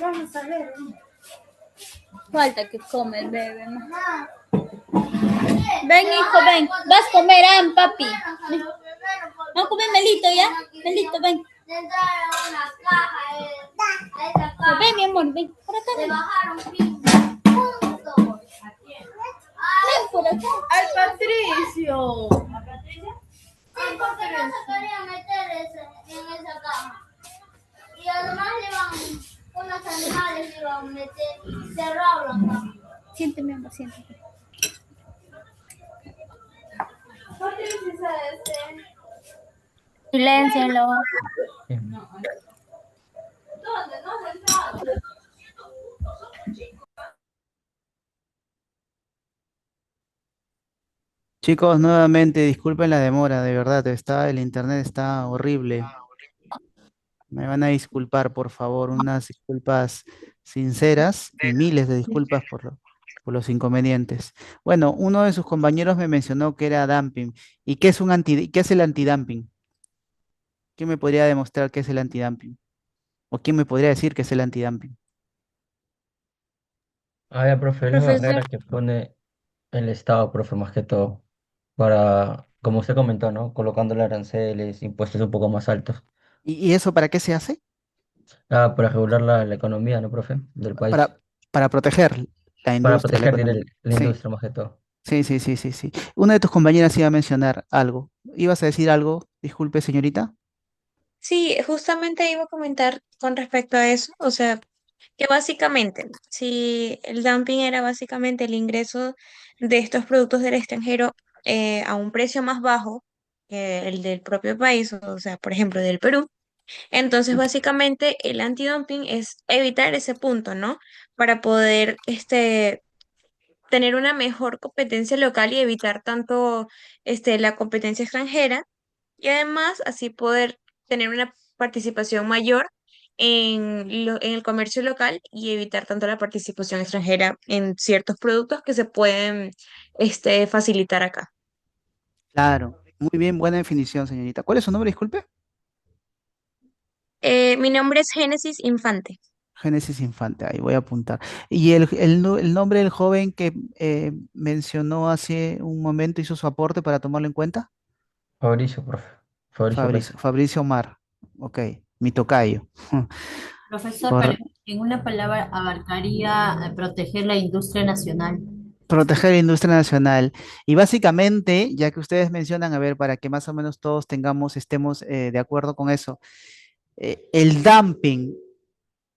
Vamos a ver. Falta que come el bebé. Ven, hijo, ven. Vas a comer, papi. No come Melito, ¿ya? Melito, ven. Ven, mi amor, ven. Por acá, ven. Ven por acá. ¡Al Patricio! Sí, porque no se quería meter en esa caja. Y además unos animales le iban a meter cerrado la caja. Siénteme, mi amor, siénteme. Patricio, Siléncialo. ¿dónde? No has entrado. Chicos, nuevamente, disculpen la demora, de verdad, el internet está horrible. Me van a disculpar, por favor, unas disculpas sinceras y miles de disculpas por los inconvenientes. Bueno, uno de sus compañeros me mencionó que era dumping. ¿Y qué es qué es el antidumping? ¿Quién me podría demostrar qué es el antidumping? ¿O quién me podría decir qué es el antidumping? Ah, ya, profe, es la Profesor. barrera que pone el Estado, profe, más que todo, para, como usted comentó, ¿no? Colocándole aranceles, impuestos un poco más altos. ¿Y eso para qué se hace? Ah, para regular la economía, ¿no, profe? Del país. Para, para proteger la Para industria, la proteger economía. la Sí, industria más que todo. sí, sí, sí, sí, sí. Una de tus compañeras iba a mencionar algo. ¿Ibas a decir algo? Disculpe, señorita. Sí, justamente iba a comentar con respecto a eso, o sea, que básicamente, si el dumping era básicamente el ingreso de estos productos del extranjero a un precio más bajo que el del propio país, o sea, por ejemplo, del Perú, entonces básicamente el antidumping es evitar ese punto, ¿no? Para poder tener una mejor competencia local y evitar tanto la competencia extranjera y además así poder tener una participación mayor en el comercio local y evitar tanto la participación extranjera en ciertos productos que se pueden facilitar acá. Claro, muy bien, buena definición, señorita. ¿Cuál es su nombre, disculpe? Mi nombre es Génesis Infante. Génesis Infante, ahí voy a apuntar. ¿Y el nombre del joven que mencionó hace un momento hizo su aporte para tomarlo en cuenta? Fabricio, profe. Fabricio Fabricio, Mesa. Fabricio Omar. Ok, mi tocayo. Profesor, pero Corre- en una palabra abarcaría proteger la industria nacional. Proteger la industria nacional. Y básicamente, ya que ustedes mencionan, a ver, para que más o menos todos estemos de acuerdo con eso, el dumping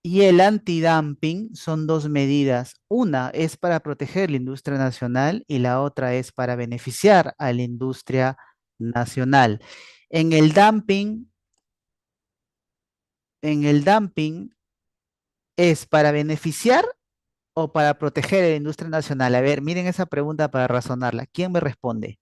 y el antidumping son dos medidas. Una es para proteger la industria nacional y la otra es para beneficiar a la industria nacional. En el dumping, en el dumping es para beneficiar o para proteger a la industria nacional. A ver, miren esa pregunta para razonarla. ¿Quién me responde?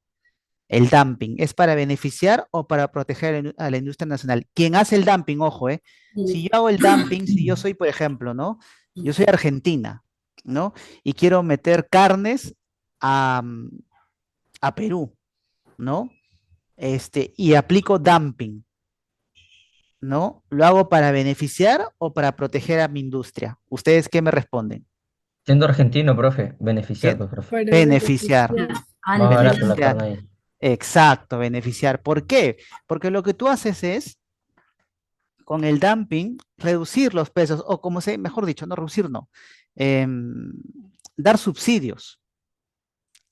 El dumping, ¿es para beneficiar o para proteger a la industria nacional? ¿Quién hace el dumping? Ojo, ¿eh? Si yo hago el dumping, si yo soy, por ejemplo, ¿no? Yo soy Argentina, ¿no? Y quiero meter carnes a, a Perú, ¿no? Y aplico dumping, ¿no? ¿Lo hago para beneficiar o para proteger a mi industria? ¿Ustedes qué me responden? Siendo argentino, profe, beneficiar, ¿Qué? pues, profe. Para Beneficiar, beneficiar. Más barato la beneficiar. carne ahí. Exacto, beneficiar. ¿Por qué? Porque lo que tú haces es con el dumping, reducir los precios, o como se, mejor dicho, no reducir, no, em, dar subsidios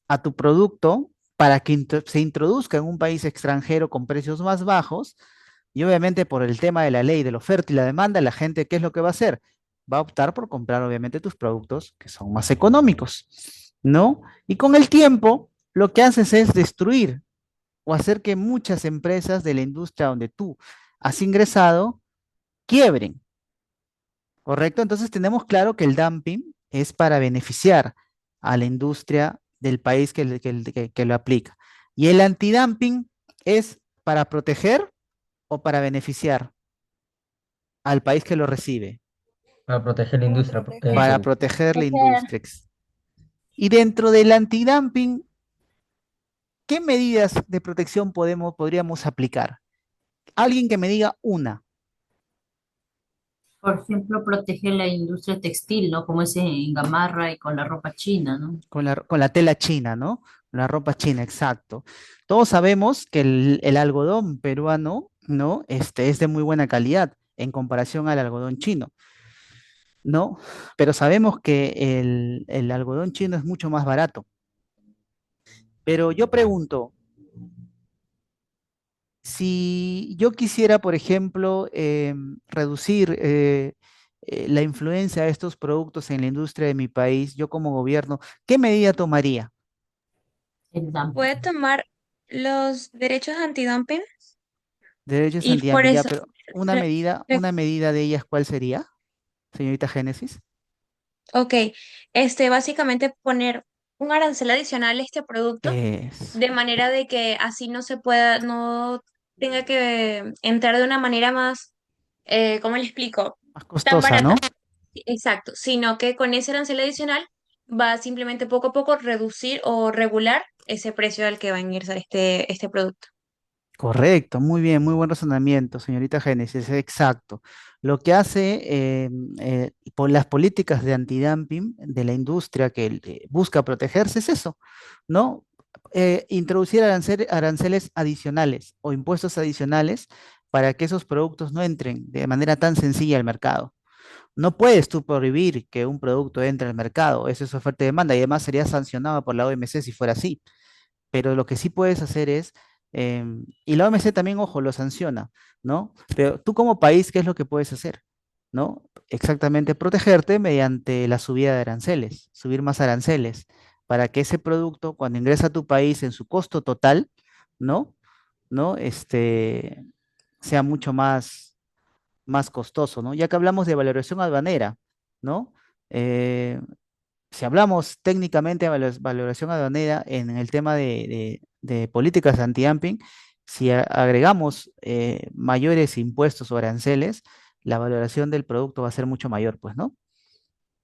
a tu producto para que se introduzca en un país extranjero con precios más bajos, y obviamente por el tema de la ley de la oferta y la demanda, la gente, ¿qué es lo que va a hacer? Va a optar por comprar obviamente tus productos que son más económicos, ¿no? Y con el tiempo, lo que haces es destruir o hacer que muchas empresas de la industria donde tú has ingresado quiebren. ¿Correcto? Entonces tenemos claro que el dumping es para beneficiar a la industria del país que lo aplica. ¿Y el antidumping es para proteger o para beneficiar al país que lo recibe? Para proteger la Para industria. proteger. Para Eso. proteger la industria. Y dentro del antidumping, ¿Qué medidas de protección podríamos aplicar? Alguien que me diga una. Por ejemplo, protege la industria textil, ¿no? Como es en Gamarra y con la ropa china, ¿no? Con la tela china, ¿no? La ropa china, exacto. Todos sabemos que el algodón peruano, ¿no? Es de muy buena calidad en comparación al algodón chino, ¿no? Pero sabemos que el algodón chino es mucho más barato. Pero yo pregunto, si yo quisiera, por ejemplo, reducir la influencia de estos productos en la industria de mi país, yo como gobierno, ¿qué medida tomaría? El dumping. Puede tomar los derechos antidumping Derechos y por antidumping, ya, eso, pero re- re- una medida de ellas, ¿cuál sería, señorita Génesis? ok, básicamente poner un arancel adicional a este producto Es de manera de que así no se pueda, no tenga que entrar de una manera más, ¿cómo le explico? más Tan costosa, ¿no? barata. Exacto, sino que con ese arancel adicional va a simplemente poco a poco reducir o regular ese precio al que va a ingresar este producto. Correcto, muy bien, muy buen razonamiento, señorita Génesis, exacto. Lo que hace por las políticas de antidumping de la industria que busca protegerse es eso, ¿no? Introducir aranceles adicionales o impuestos adicionales para que esos productos no entren de manera tan sencilla al mercado. No puedes tú prohibir que un producto entre al mercado, eso es oferta y demanda, y además sería sancionado por la OMC si fuera así. Pero lo que sí puedes hacer es, y la OMC también, ojo, lo sanciona, ¿no? Pero tú como país, ¿qué es lo que puedes hacer? ¿No? Exactamente, protegerte mediante la subida de aranceles, subir más aranceles, para que ese producto, cuando ingresa a tu país en su costo total, ¿no? ¿No? Sea mucho más costoso, ¿no? Ya que hablamos de valoración aduanera, ¿no? Eh, si hablamos técnicamente de valoración aduanera en el tema de políticas anti-dumping, si agregamos mayores impuestos o aranceles, la valoración del producto va a ser mucho mayor, pues, ¿no?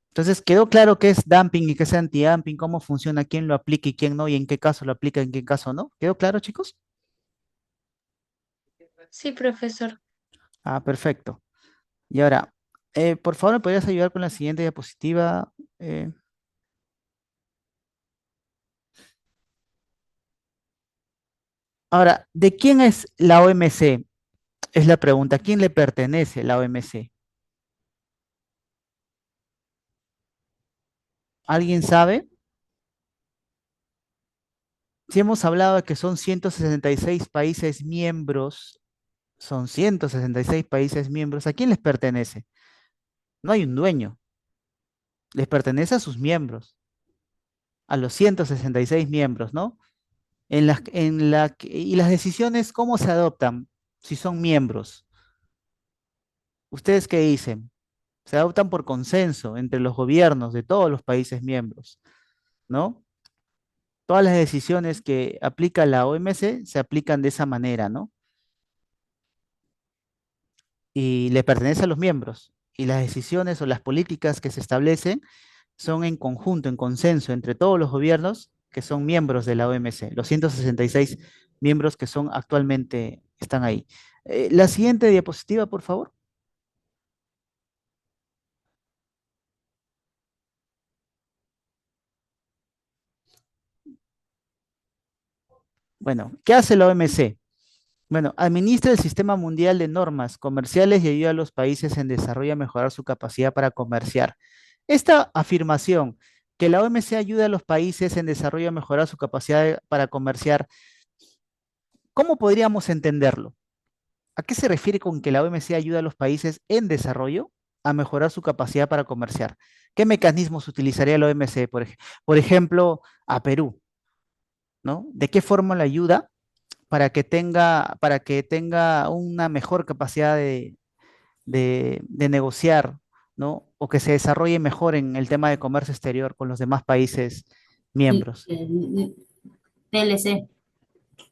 Entonces, ¿quedó claro qué es dumping y qué es anti-dumping, cómo funciona, quién lo aplica y quién no, y en qué caso lo aplica, en qué caso no? ¿Quedó claro, chicos? Sí, profesor. Ah, perfecto. Y ahora, por favor, ¿me podrías ayudar con la siguiente diapositiva? Eh, ahora, ¿de quién es la OMC? Es la pregunta, ¿a quién le pertenece la OMC? ¿Alguien sabe? Si hemos hablado de que son 166 países miembros, son 166 países miembros, ¿a quién les pertenece? No hay un dueño, les pertenece a sus miembros, a los 166 miembros, ¿no? Y las decisiones, ¿cómo se adoptan si son miembros? ¿Ustedes qué dicen? Se adoptan por consenso entre los gobiernos de todos los países miembros, ¿no? Todas las decisiones que aplica la OMC se aplican de esa manera, ¿no? Y le pertenece a los miembros. Y las decisiones o las políticas que se establecen son en conjunto, en consenso entre todos los gobiernos que son miembros de la OMC, los 166 miembros que son actualmente están ahí. La siguiente diapositiva, por favor. Bueno, ¿qué hace la OMC? Bueno, administra el sistema mundial de normas comerciales y ayuda a los países en desarrollo a mejorar su capacidad para comerciar. Esta afirmación, que la OMC ayuda a los países en desarrollo a mejorar su capacidad para comerciar, ¿cómo podríamos entenderlo? ¿A qué se refiere con que la OMC ayuda a los países en desarrollo a mejorar su capacidad para comerciar? ¿Qué mecanismos utilizaría la OMC, por ejemplo, a Perú, ¿no? ¿De qué forma la ayuda para que tenga una mejor capacidad de negociar, ¿no? O que se desarrolle mejor en el tema de comercio exterior con los demás países Sí, miembros? TLC.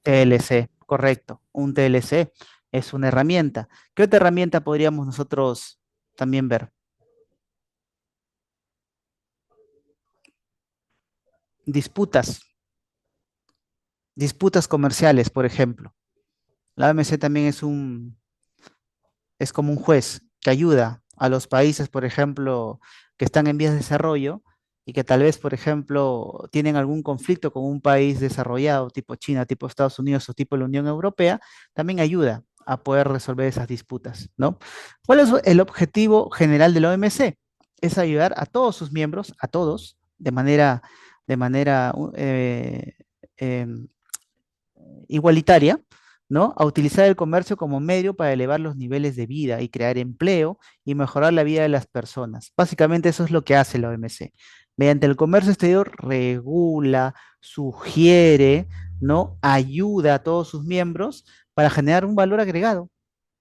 TLC, correcto. Un TLC es una herramienta. ¿Qué otra herramienta podríamos nosotros también ver? Disputas. Disputas comerciales, por ejemplo. La OMC también es como un juez que ayuda a los países, por ejemplo, que están en vías de desarrollo y que tal vez, por ejemplo, tienen algún conflicto con un país desarrollado, tipo China, tipo Estados Unidos o tipo la Unión Europea, también ayuda a poder resolver esas disputas, ¿no? ¿Cuál es el objetivo general de la OMC? Es ayudar a todos sus miembros, a todos, de manera em, igualitaria, ¿no? A utilizar el comercio como medio para elevar los niveles de vida y crear empleo y mejorar la vida de las personas. Básicamente eso es lo que hace la OMC. Mediante el comercio exterior regula, sugiere, ¿no? Ayuda a todos sus miembros para generar un valor agregado,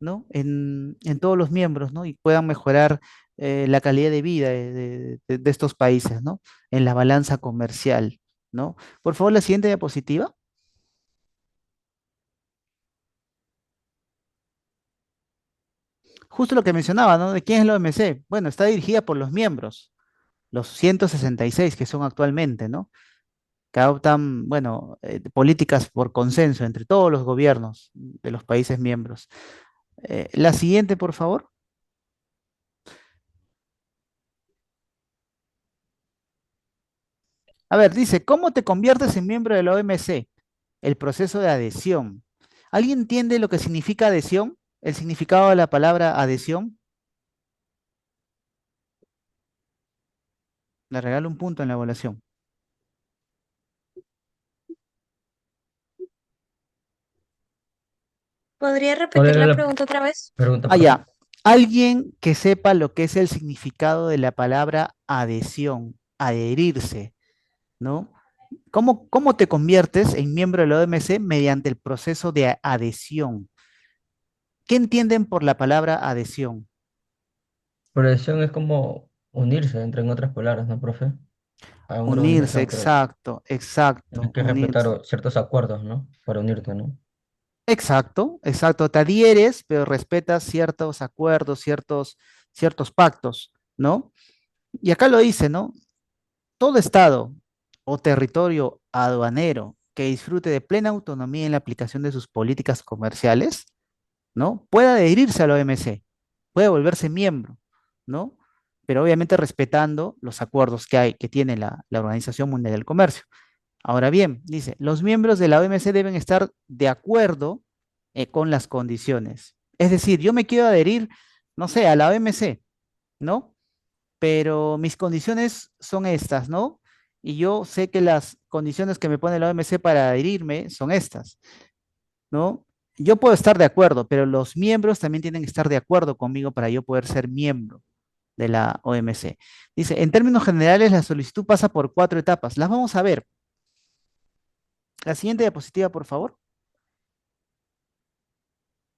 ¿no? En todos los miembros, ¿no? Y puedan mejorar la calidad de vida de estos países, ¿no? En la balanza comercial, ¿no? Por favor, la siguiente diapositiva. Justo lo que mencionaba, ¿no? ¿De quién es la OMC? Bueno, está dirigida por los miembros, los 166 que son actualmente, ¿no? Que adoptan, bueno, políticas por consenso entre todos los gobiernos de los países miembros. La siguiente, por favor. A ver, dice, ¿cómo te conviertes en miembro de la OMC? El proceso de adhesión. ¿Alguien entiende lo que significa adhesión? El significado de la palabra adhesión. Le regalo un punto en la evaluación. ¿Podría ¿Cuál repetir era la la pregunta otra vez? pregunta, Ah, profe? ya. Alguien que sepa lo que es el significado de la palabra adhesión, adherirse, ¿no? ¿Cómo te conviertes en miembro de la OMC mediante el proceso de adhesión? ¿Qué entienden por la palabra adhesión? Progresión es como unirse, entre en otras palabras, ¿no, profe? A una Unirse, organización, pero exacto, exacto, tienes que respetar unirse. ciertos acuerdos, ¿no? Para unirte, ¿no? Exacto, exacto. Te adhieres, pero respetas ciertos acuerdos, ciertos pactos, ¿no? Y acá lo dice, ¿no? Todo estado o territorio aduanero que disfrute de plena autonomía en la aplicación de sus políticas comerciales, ¿no? Puede adherirse a la OMC, puede volverse miembro, ¿no? Pero obviamente respetando los acuerdos que tiene la Organización Mundial del Comercio. Ahora bien, dice, los miembros de la OMC deben estar de acuerdo con las condiciones. Es decir, yo me quiero adherir, no sé, a la OMC, ¿no? Pero mis condiciones son estas, ¿no? Y yo sé que las condiciones que me pone la OMC para adherirme son estas, ¿no? Yo puedo estar de acuerdo, pero los miembros también tienen que estar de acuerdo conmigo para yo poder ser miembro de la OMC. Dice, en términos generales, la solicitud pasa por 4 etapas. Las vamos a ver. La siguiente diapositiva, por favor.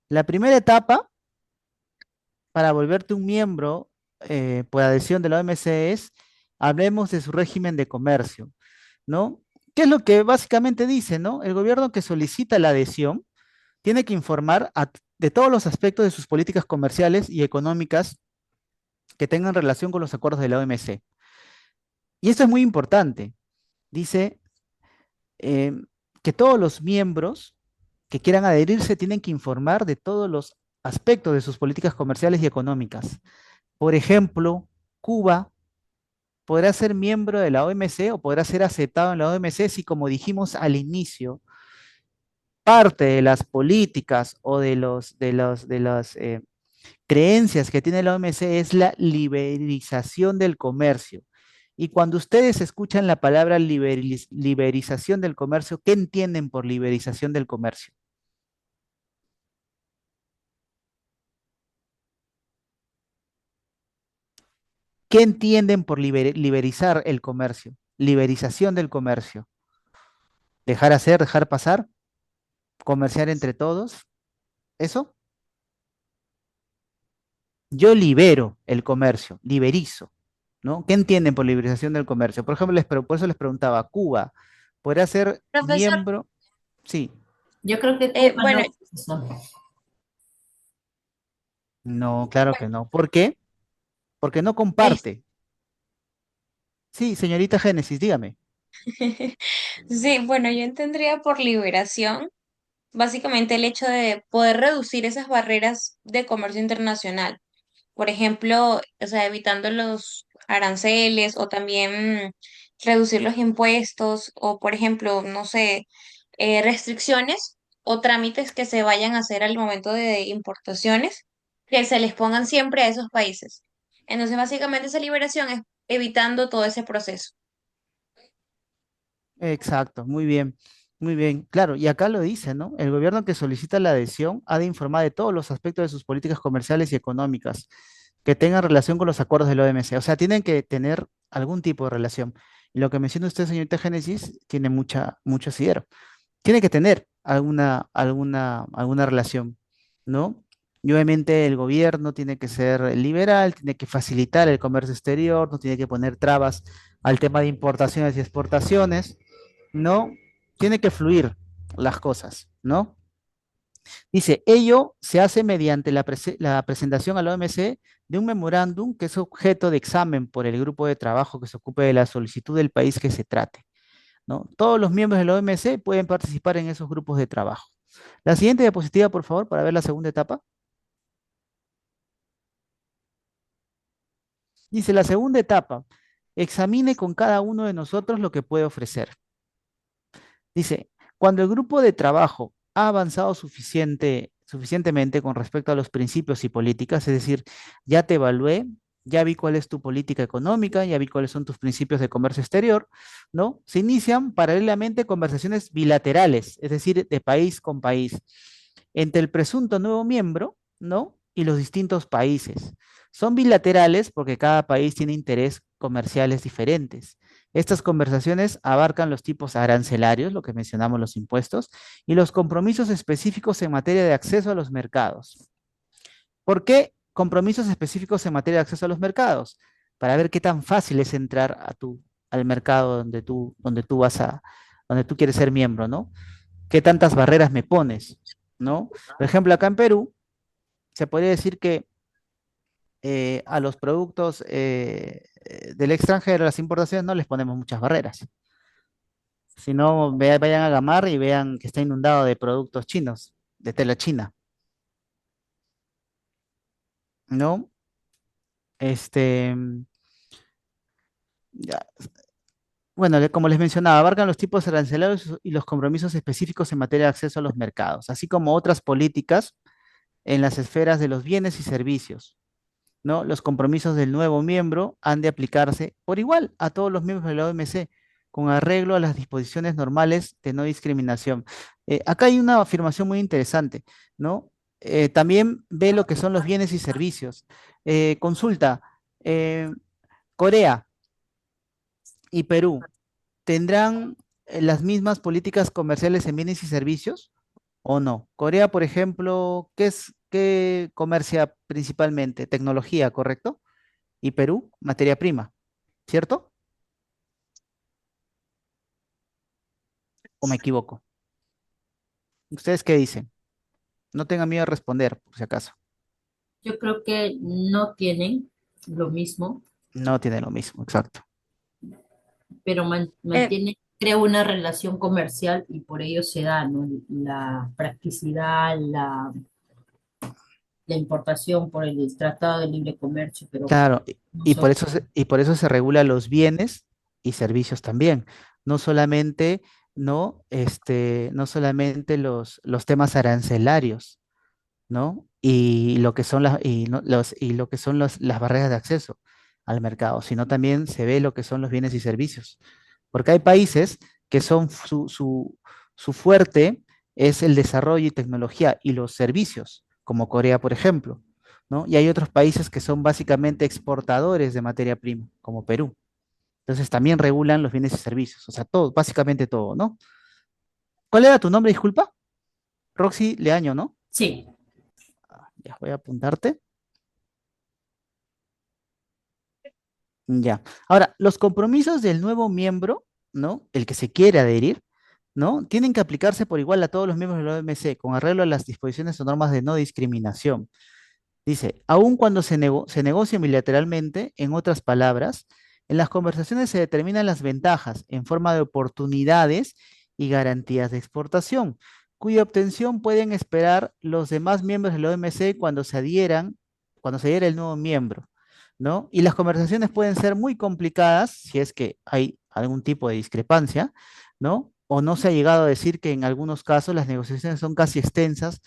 La primera etapa para volverte un miembro por adhesión de la OMC es, hablemos de su régimen de comercio, ¿no? ¿Qué es lo que básicamente dice, ¿no? El gobierno que solicita la adhesión tiene que informar de todos los aspectos de sus políticas comerciales y económicas que tengan relación con los acuerdos de la OMC. Y esto es muy importante. Dice eh, que todos los miembros que quieran adherirse tienen que informar de todos los aspectos de sus políticas comerciales y económicas. Por ejemplo, Cuba podrá ser miembro de la OMC o podrá ser aceptado en la OMC si, como dijimos al inicio, parte de las políticas o de las creencias que tiene la OMC es la liberalización del comercio. Y cuando ustedes escuchan la palabra liberización del comercio, ¿qué entienden por liberización del comercio? ¿Qué entienden por liberizar el comercio? Liberización del comercio. Dejar hacer, dejar pasar, comerciar entre todos. ¿Eso? Yo libero el comercio, liberizo, ¿no? ¿Qué entienden por liberización del comercio? Por ejemplo, por eso les preguntaba, ¿Cuba podrá ser Profesor, miembro? Sí. Yo creo que Cuba no bueno, es eso. No, claro que no. ¿Por qué? Porque no es- comparte. Sí, señorita Génesis, dígame. Sí, bueno, yo entendería por liberación básicamente el hecho de poder reducir esas barreras de comercio internacional. Por ejemplo, o sea, evitando los aranceles o también reducir los impuestos o, por ejemplo, no sé, restricciones o trámites que se vayan a hacer al momento de importaciones que se les pongan siempre a esos países. Entonces, básicamente esa liberación es evitando todo ese proceso. Exacto, muy bien, muy bien. Claro, y acá lo dice, ¿no? El gobierno que solicita la adhesión ha de informar de todos los aspectos de sus políticas comerciales y económicas que tengan relación con los acuerdos del OMC. O sea, tienen que tener algún tipo de relación. Y lo que menciona usted, señorita Génesis, tiene mucho asidero. Tiene que tener alguna relación, ¿no? Y obviamente el gobierno tiene que ser liberal, tiene que facilitar el comercio exterior, no tiene que poner trabas al tema de importaciones y exportaciones, ¿no? Tiene que fluir las cosas, ¿no? Dice, ello se hace mediante la presentación a la OMC de un memorándum que es objeto de examen por el grupo de trabajo que se ocupe de la solicitud del país que se trate, ¿no? Todos los miembros de la OMC pueden participar en esos grupos de trabajo. La siguiente diapositiva, por favor, para ver la segunda etapa. Dice, la segunda etapa, examine con cada uno de nosotros lo que puede ofrecer. Dice, cuando el grupo de trabajo ha avanzado suficientemente con respecto a los principios y políticas, es decir, ya te evalué, ya vi cuál es tu política económica, ya vi cuáles son tus principios de comercio exterior, ¿no? Se inician paralelamente conversaciones bilaterales, es decir, de país con país, entre el presunto nuevo miembro, ¿no? Y los distintos países. Son bilaterales porque cada país tiene intereses comerciales diferentes. Estas conversaciones abarcan los tipos arancelarios, lo que mencionamos, los impuestos, y los compromisos específicos en materia de acceso a los mercados. ¿Por qué compromisos específicos en materia de acceso a los mercados? Para ver qué tan fácil es entrar al mercado donde tú quieres ser miembro, ¿no? ¿Qué tantas barreras me pones, ¿no? Por ejemplo, acá en Perú, se podría decir que a los productos del extranjero, las importaciones, no les ponemos muchas barreras. Si no, vayan a Gamarra y vean que está inundado de productos chinos, de tela china, ¿no? Este, ya, bueno, como les mencionaba, abarcan los tipos arancelarios y los compromisos específicos en materia de acceso a los mercados, así como otras políticas en las esferas de los bienes y servicios, ¿no? Los compromisos del nuevo miembro han de aplicarse por igual a todos los miembros de la OMC, con arreglo a las disposiciones normales de no discriminación. Acá hay una afirmación muy interesante, ¿no? También ve lo que son los bienes y servicios. Consulta, eh, Corea y Perú, ¿tendrán las mismas políticas comerciales en bienes y servicios o no? Corea, por ejemplo, qué comercia principalmente? Tecnología, ¿correcto? Y Perú, materia prima, ¿cierto? ¿O me equivoco? ¿Ustedes qué dicen? No tengan miedo a responder, por si acaso. Yo creo que no tienen lo mismo, No tiene lo mismo, exacto. pero Eh, mantienen, creo, una relación comercial y por ello se da, ¿no? La practicidad, la importación por el Tratado de Libre Comercio, pero Claro, y por nosotros, eso se regula los bienes y servicios también. No solamente, no solamente los temas arancelarios, ¿no? Y lo que son lo que son las barreras de acceso al mercado, sino también se ve lo que son los bienes y servicios. Porque hay países que su fuerte es el desarrollo y tecnología y los servicios, como Corea, por ejemplo, ¿no? Y hay otros países que son básicamente exportadores de materia prima, como Perú. Entonces también regulan los bienes y servicios, o sea, todo, básicamente todo, ¿no? ¿Cuál era tu nombre, disculpa? Roxy Leaño, ¿no? sí, Ya voy a apuntarte. Ya. Ahora, los compromisos del nuevo miembro, ¿no? El que se quiere adherir, ¿no? Tienen que aplicarse por igual a todos los miembros de la OMC, con arreglo a las disposiciones o normas de no discriminación. Dice, aun cuando se negocien bilateralmente, en otras palabras, En las conversaciones se determinan las ventajas en forma de oportunidades y garantías de exportación, cuya obtención pueden esperar los demás miembros de la OMC cuando se adhiera el nuevo miembro, ¿no? Y las conversaciones pueden ser muy complicadas si es que hay algún tipo de discrepancia, ¿no? O no se ha llegado a decir que en algunos casos las negociaciones son casi extensas,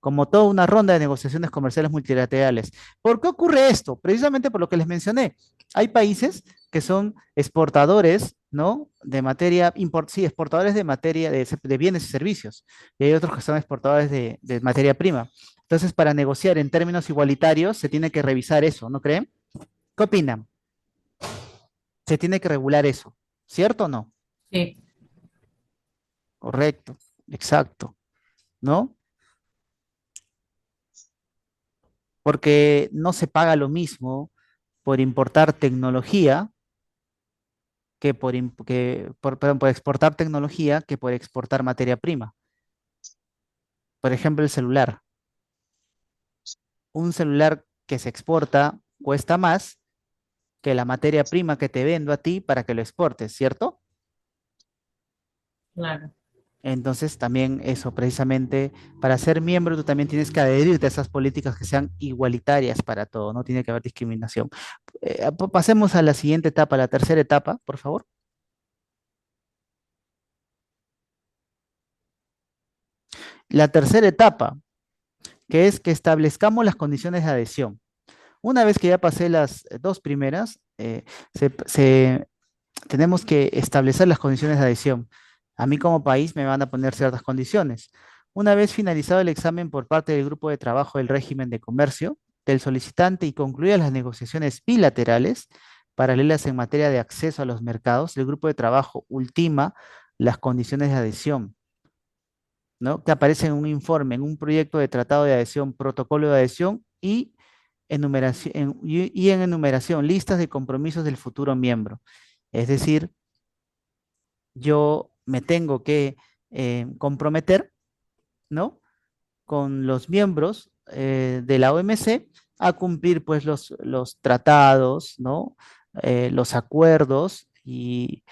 como toda una ronda de negociaciones comerciales multilaterales. ¿Por qué ocurre esto? Precisamente por lo que les mencioné. Hay países que son exportadores, ¿no? De materia, sí, exportadores de materia, de bienes y servicios. Y hay otros que son exportadores de materia prima. Entonces, para negociar en términos igualitarios, se tiene que revisar eso, ¿no creen? ¿Qué opinan? Se tiene que regular eso, ¿cierto o no? Sí, Correcto, exacto, ¿no? Porque no se paga lo mismo por importar tecnología perdón, por exportar tecnología que por exportar materia prima. Por ejemplo, el celular. Un celular que se exporta cuesta más que la materia prima que te vendo a ti para que lo exportes, ¿cierto? claro. Entonces, también eso, precisamente, para ser miembro, tú también tienes que adherirte a esas políticas que sean igualitarias para todo, no tiene que haber discriminación. Pasemos a la siguiente etapa, la tercera etapa, por favor. La tercera etapa, que es que establezcamos las condiciones de adhesión. Una vez que ya pasé las dos primeras, tenemos que establecer las condiciones de adhesión. A mí como país me van a poner ciertas condiciones. Una vez finalizado el examen por parte del grupo de trabajo del régimen de comercio, del solicitante y concluidas las negociaciones bilaterales paralelas en materia de acceso a los mercados, el grupo de trabajo ultima las condiciones de adhesión, ¿no? Que aparecen en un informe, en un proyecto de tratado de adhesión, protocolo de adhesión y en enumeración, listas de compromisos del futuro miembro. Es decir, yo me tengo que comprometer, ¿no? Con los miembros de la OMC a cumplir pues los tratados, ¿no? Los acuerdos y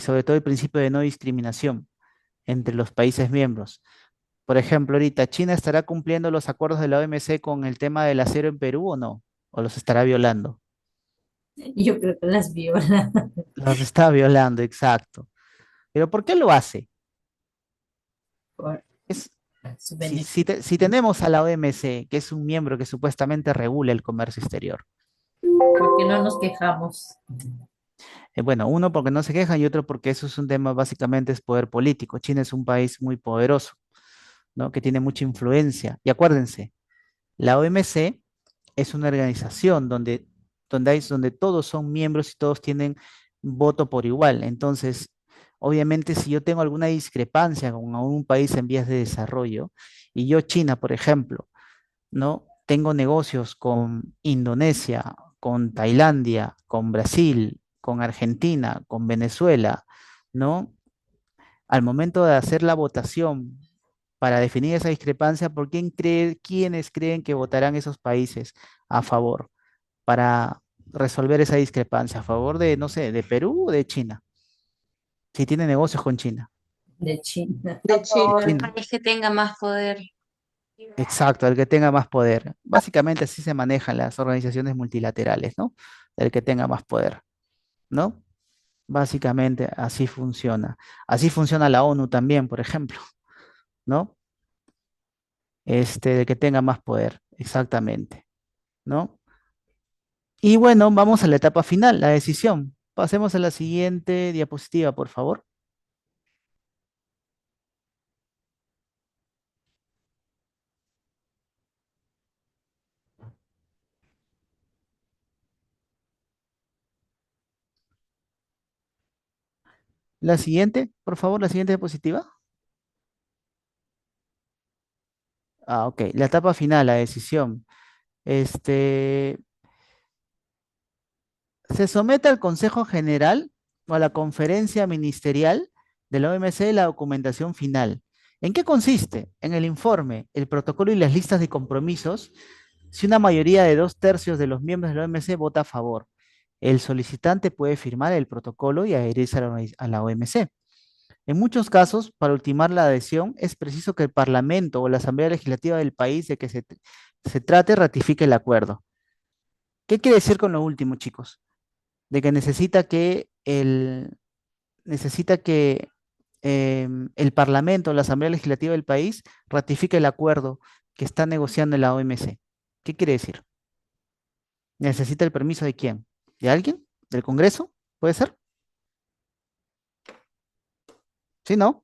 sobre todo el principio de no discriminación entre los países miembros. Por ejemplo, ahorita, ¿China estará cumpliendo los acuerdos de la OMC con el tema del acero en Perú o no? ¿O los estará violando? Yo creo que las viola. Los está violando, exacto. ¿Pero por qué lo hace? Por Es, su si beneficio. si tenemos a la OMC, que es un miembro que supuestamente regula el comercio exterior, Porque no nos quejamos. bueno, uno porque no se quejan y otro porque eso es un tema, básicamente es poder político. China es un país muy poderoso, ¿no? Que tiene mucha influencia. Y acuérdense, la OMC es una organización donde todos son miembros y todos tienen voto por igual. Entonces, obviamente, si yo tengo alguna discrepancia con algún país en vías de desarrollo, y yo, China, por ejemplo, ¿no? Tengo negocios con Indonesia, con Tailandia, con Brasil, con Argentina, con Venezuela, ¿no? Al momento de hacer la votación para definir esa discrepancia, quiénes creen que votarán esos países a favor para resolver esa discrepancia? ¿A favor de, no sé, de Perú o de China? Si tiene negocios con China. De China. De De China, el China. país que tenga más poder. Exacto, el que tenga más poder. Básicamente así se manejan las organizaciones multilaterales, ¿no? El que tenga más poder, ¿no? Básicamente así funciona. Así funciona la ONU también, por ejemplo, ¿no? El que tenga más poder, exactamente, ¿no? Y bueno, vamos a la etapa final, la decisión. Pasemos a la siguiente diapositiva, por favor. La siguiente, por favor, la siguiente diapositiva. Ah, ok, la etapa final, la decisión. Este, Se somete al Consejo General o a la conferencia ministerial de la OMC la documentación final. ¿En qué consiste? En el informe, el protocolo y las listas de compromisos, si una mayoría de 2/3 de los miembros de la OMC vota a favor. el solicitante puede firmar el protocolo y adherirse a la OMC. En muchos casos, para ultimar la adhesión, es preciso que el Parlamento o la Asamblea Legislativa del país de que se trate ratifique el acuerdo. ¿Qué quiere decir con lo último, chicos? De que necesita que el Parlamento o la Asamblea Legislativa del país ratifique el acuerdo que está negociando en la OMC. ¿Qué quiere decir? ¿Necesita el permiso de quién? ¿De alguien? ¿Del Congreso? ¿Puede ser? ¿Sí, no?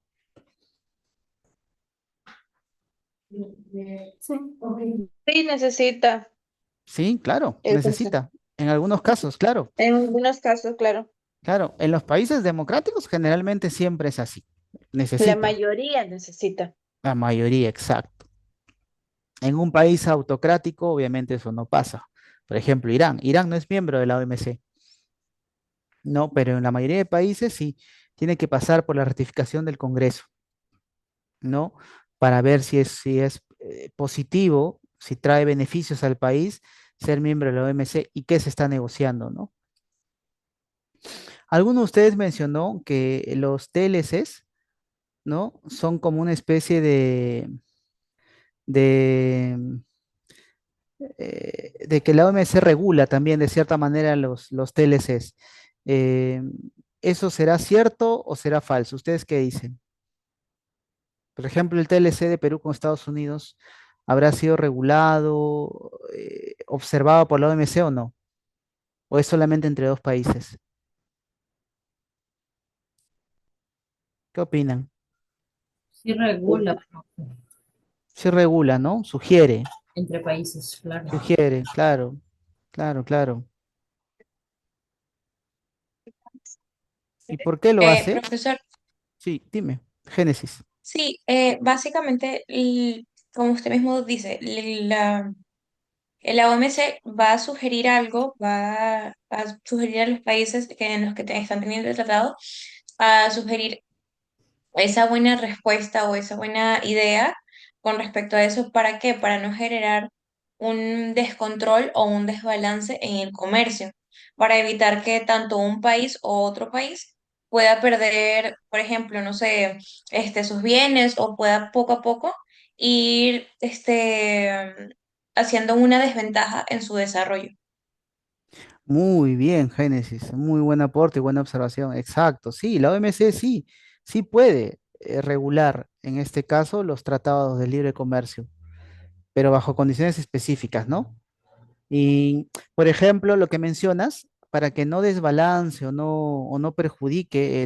Sí, necesita Sí, claro, el consejo. necesita. En algunos casos, claro. En algunos casos, claro. Claro, en los países democráticos generalmente siempre es así. La Necesita, mayoría necesita. la mayoría, exacto. En un país autocrático, obviamente eso no pasa. Por ejemplo, Irán. Irán no es miembro de la OMC, no, pero en la mayoría de países sí tiene que pasar por la ratificación del Congreso, ¿no? Para ver si es positivo, si trae beneficios al país ser miembro de la OMC y qué se está negociando, ¿no? Alguno de ustedes mencionó que los TLCs, ¿no? Son como una especie de, de que la OMC regula también de cierta manera los TLCs. Eh, ¿Eso será cierto o será falso? ¿Ustedes qué dicen? Por ejemplo, el TLC de Perú con Estados Unidos, ¿habrá sido regulado, observado por la OMC o no? ¿O es solamente entre dos países? ¿Qué opinan? Sí regula, pero Sí regula, ¿no? entre países, claro. Sugiere, claro, claro, claro. ¿Y por qué lo hace? Profesor, Sí, dime. Génesis. sí, básicamente, como usted mismo dice, la OMC va a sugerir algo, va a sugerir a los países en los que están teniendo el tratado, a sugerir esa buena respuesta o esa buena idea con respecto a eso. ¿Para qué? Para no generar un descontrol o un desbalance en el comercio, para evitar que tanto un país o otro país pueda perder, por ejemplo, no sé, sus bienes o pueda poco a poco ir haciendo una desventaja en su desarrollo. Muy bien, Génesis. Muy buen aporte y buena observación. Exacto. Sí, la OMC sí, sí puede regular, en este caso, los tratados de libre comercio, pero bajo condiciones específicas, ¿no? Y, por ejemplo, lo que mencionas, para que no desbalance o no perjudique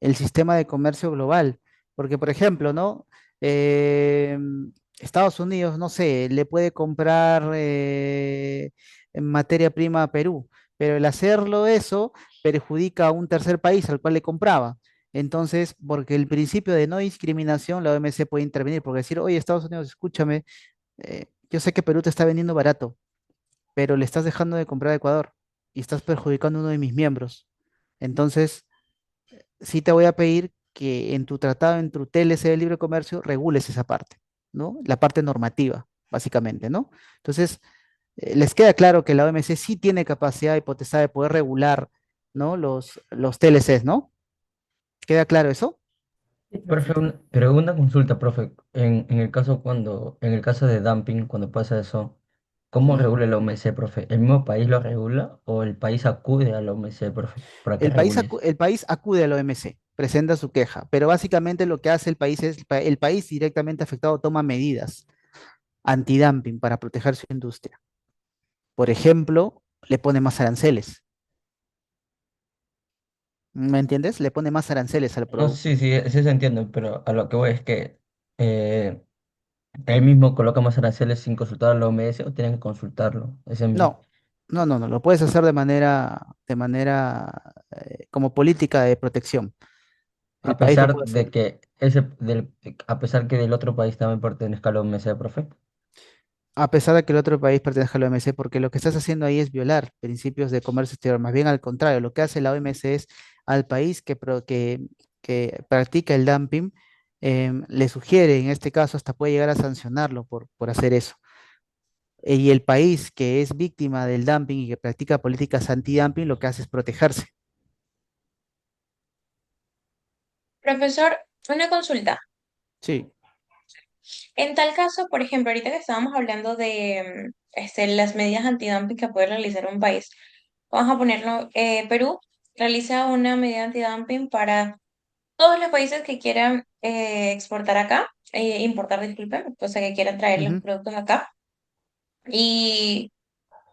el sistema de comercio global. Porque, por ejemplo, ¿no? Eh, Estados Unidos, no sé, le puede comprar en materia prima a Perú, pero el hacerlo eso perjudica a un tercer país al cual le compraba. Entonces, porque el principio de no discriminación, la OMC puede intervenir, porque decir, oye, Estados Unidos, escúchame, yo sé que Perú te está vendiendo barato, pero le estás dejando de comprar a Ecuador y estás perjudicando a uno de mis miembros. Entonces, sí te voy a pedir que en tu tratado, en tu TLC de libre comercio, regules esa parte, ¿no? La parte normativa, básicamente, ¿no? Entonces, les queda claro que la OMC sí tiene capacidad y potestad de poder regular, ¿no? Los TLCs, ¿no? ¿Queda claro eso? Sí, Profe, profesor. pero una consulta, profe. En el caso de dumping, cuando pasa eso, ¿cómo Ujú. regula la OMC, profe? ¿El mismo país lo regula o el país acude a la OMC, profe, para que regule eso? El país acude a la OMC, presenta su queja, pero básicamente lo que hace el país es, el país directamente afectado toma medidas antidumping para proteger su industria. Por ejemplo, le pone más aranceles. ¿Me entiendes? Le pone más aranceles al No, sí, producto. sí, sí se entiende, pero a lo que voy es que eh, él mismo coloca más aranceles sin consultar a la OMS o tienen que consultarlo. Ese es mi... No, no. Lo puedes hacer como política de protección. El A país lo pesar puede hacer. de que a pesar que del otro país también pertenezca a la OMC, profe. A pesar de que el otro país pertenezca a la OMC, porque lo que estás haciendo ahí es violar principios de comercio exterior. Más bien al contrario, lo que hace la OMC es al país que practica el dumping, le sugiere, en este caso, hasta puede llegar a sancionarlo por hacer eso. Y el país que es víctima del dumping y que practica políticas anti-dumping lo que hace es protegerse. Profesor, una consulta. Sí. En tal caso, por ejemplo, ahorita que estábamos hablando de las medidas antidumping que puede realizar un país, vamos a ponerlo, Perú realiza una medida antidumping para todos los países que quieran exportar acá, importar, disculpen, o sea, que quieran traer los Ujú. productos acá, y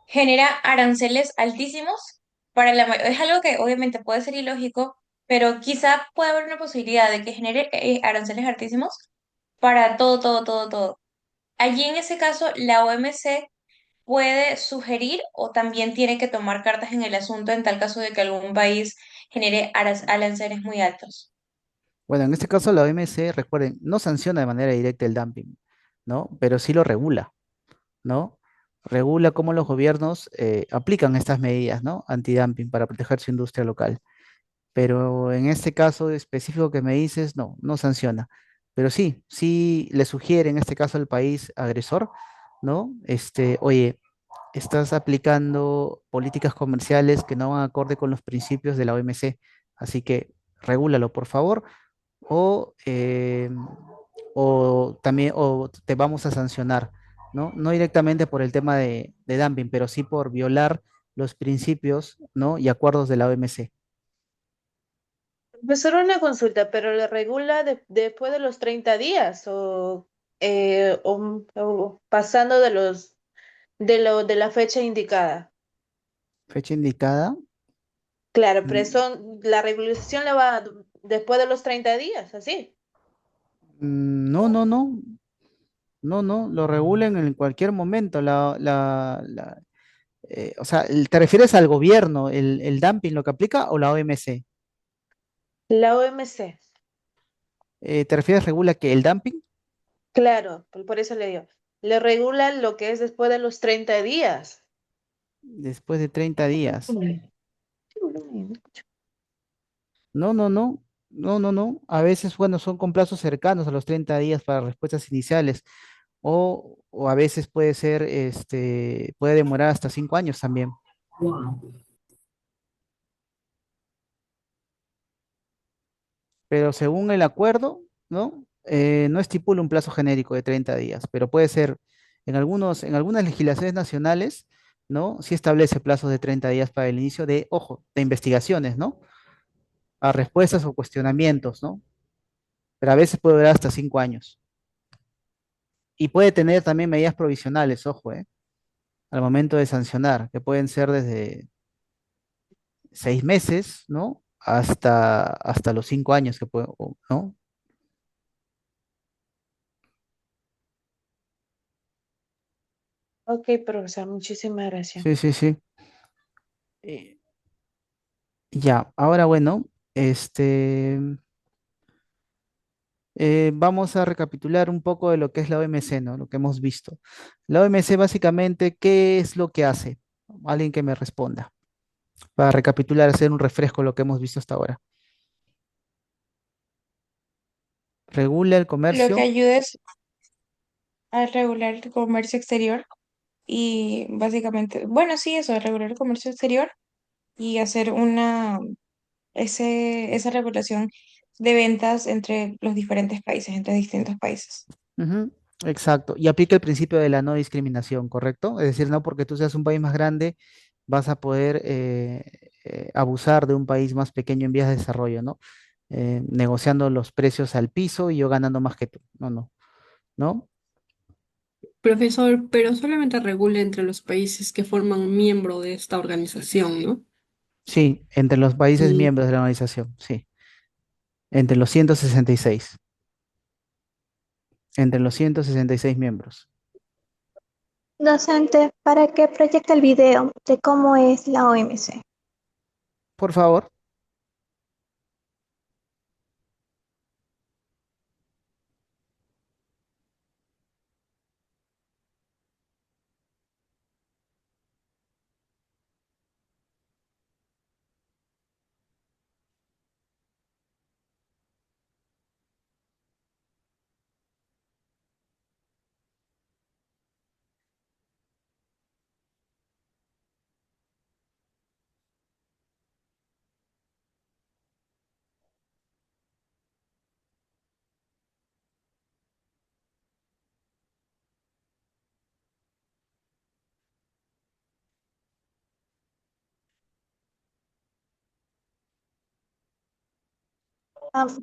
genera aranceles altísimos para es algo que obviamente puede ser ilógico, pero quizá puede haber una posibilidad de que genere aranceles altísimos para todo, todo, todo, todo. Allí en ese caso, la OMC puede sugerir o también tiene que tomar cartas en el asunto en tal caso de que algún país genere aranceles muy altos. Bueno, en este caso la OMC, recuerden, no sanciona de manera directa el dumping, ¿no? Pero sí lo regula, ¿no? Regula cómo los gobiernos aplican estas medidas, ¿no? Antidumping para proteger su industria local. Pero en este caso específico que me dices, no, no sanciona. Pero sí, sí le sugiere en este caso al país agresor, ¿no? Oye, estás aplicando políticas comerciales que no van acorde con los principios de la OMC, así que regúlalo, por favor, o, o también, o te vamos a sancionar, ¿no? No directamente por el tema de dumping, pero sí por violar los principios, ¿no? Y acuerdos de la OMC. Pues solo una consulta, pero ¿le regula después de los 30 días o pasando de de la fecha indicada? Fecha indicada. Claro, pero mm, la regularización la va después de los 30 días, así. No, no, no, no, no, lo regulen en cualquier momento. O sea, ¿te refieres al gobierno, el dumping, lo que aplica, o la OMC? La OMC, ¿Te refieres regula que el dumping claro, por eso le digo, le regula lo que es después de los 30 días. después de 30 días? Mm. No, no, no, no, no, no. A veces, bueno, son con plazos cercanos a los 30 días para respuestas iniciales, o a veces puede ser, puede demorar hasta 5 años también. Pero según el acuerdo, ¿no? No estipula un plazo genérico de 30 días, pero puede ser en algunas legislaciones nacionales, ¿no? Sí establece plazos de 30 días para el inicio de, ojo, de investigaciones, ¿no? A respuestas o cuestionamientos, ¿no? Pero a veces puede durar hasta 5 años. Y puede tener también medidas provisionales, ojo, al momento de sancionar, que pueden ser desde 6 meses, ¿no? Hasta los 5 años que puede, ¿no? Ok, profesor, muchísimas gracias. Sí, sí, sí. Eh, ya, ahora bueno, este, vamos a recapitular un poco de lo que es la OMC, ¿no? Lo que hemos visto. La OMC básicamente, ¿qué es lo que hace? Alguien que me responda. Para recapitular, hacer un refresco de lo que hemos visto hasta ahora. Regula el Lo que comercio. ayuda es a regular el comercio exterior y básicamente, bueno, sí, eso, regular el comercio exterior y hacer esa regulación de ventas entre los diferentes países, entre distintos países. Ujú, exacto. Y aplica el principio de la no discriminación, ¿correcto? Es decir, no porque tú seas un país más grande, vas a poder abusar de un país más pequeño en vías de desarrollo, ¿no? Negociando los precios al piso y yo ganando más que tú. No, no, ¿no? Profesor, pero solamente regula entre los países que forman miembro de esta organización, ¿no? Sí, entre los países Y miembros de la organización, sí. Entre los 166. Entre los 166 miembros. Docente, ¿para qué proyecta el video de cómo es la OMC? Por favor.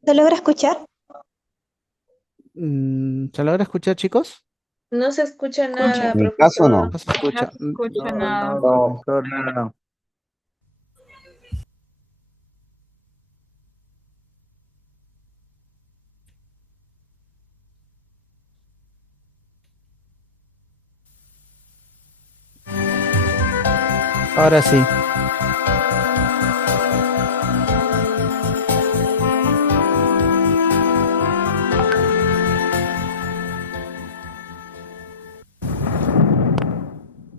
¿Se logra escuchar? ¿Se logra escuchar, chicos? No se escucha nada, En mi caso no. profesor. No se escucha. Escucha nada. No, doctor, nada. Ahora sí.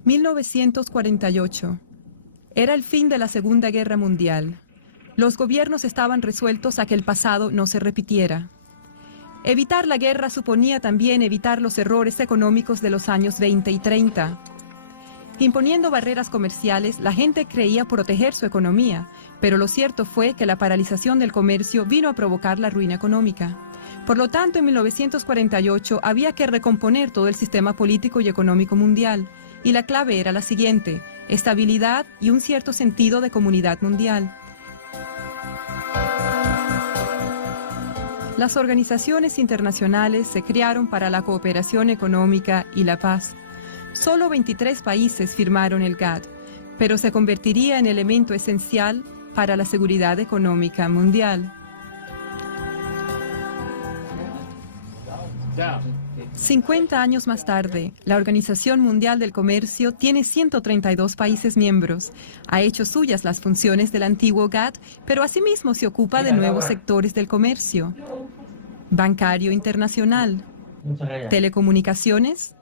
«1948. Era el fin de la Segunda Guerra Mundial. Los gobiernos estaban resueltos a que el pasado no se repitiera. Evitar la guerra suponía también evitar los errores económicos de los años 20 y 30. Imponiendo barreras comerciales, la gente creía proteger su economía, pero lo cierto fue que la paralización del comercio vino a provocar la ruina económica. Por lo tanto, en 1948 había que recomponer todo el sistema político y económico mundial, y la clave era la siguiente: estabilidad y un cierto sentido de comunidad mundial. Las organizaciones internacionales se crearon para la cooperación económica y la paz. Solo 23 países firmaron el GATT, pero se convertiría en elemento esencial para la seguridad económica mundial. 50 años más tarde, la Organización Mundial del Comercio tiene 132 países miembros. Ha hecho suyas las funciones del antiguo GATT, pero asimismo se ocupa de nuevos sectores del comercio: bancario internacional, telecomunicaciones,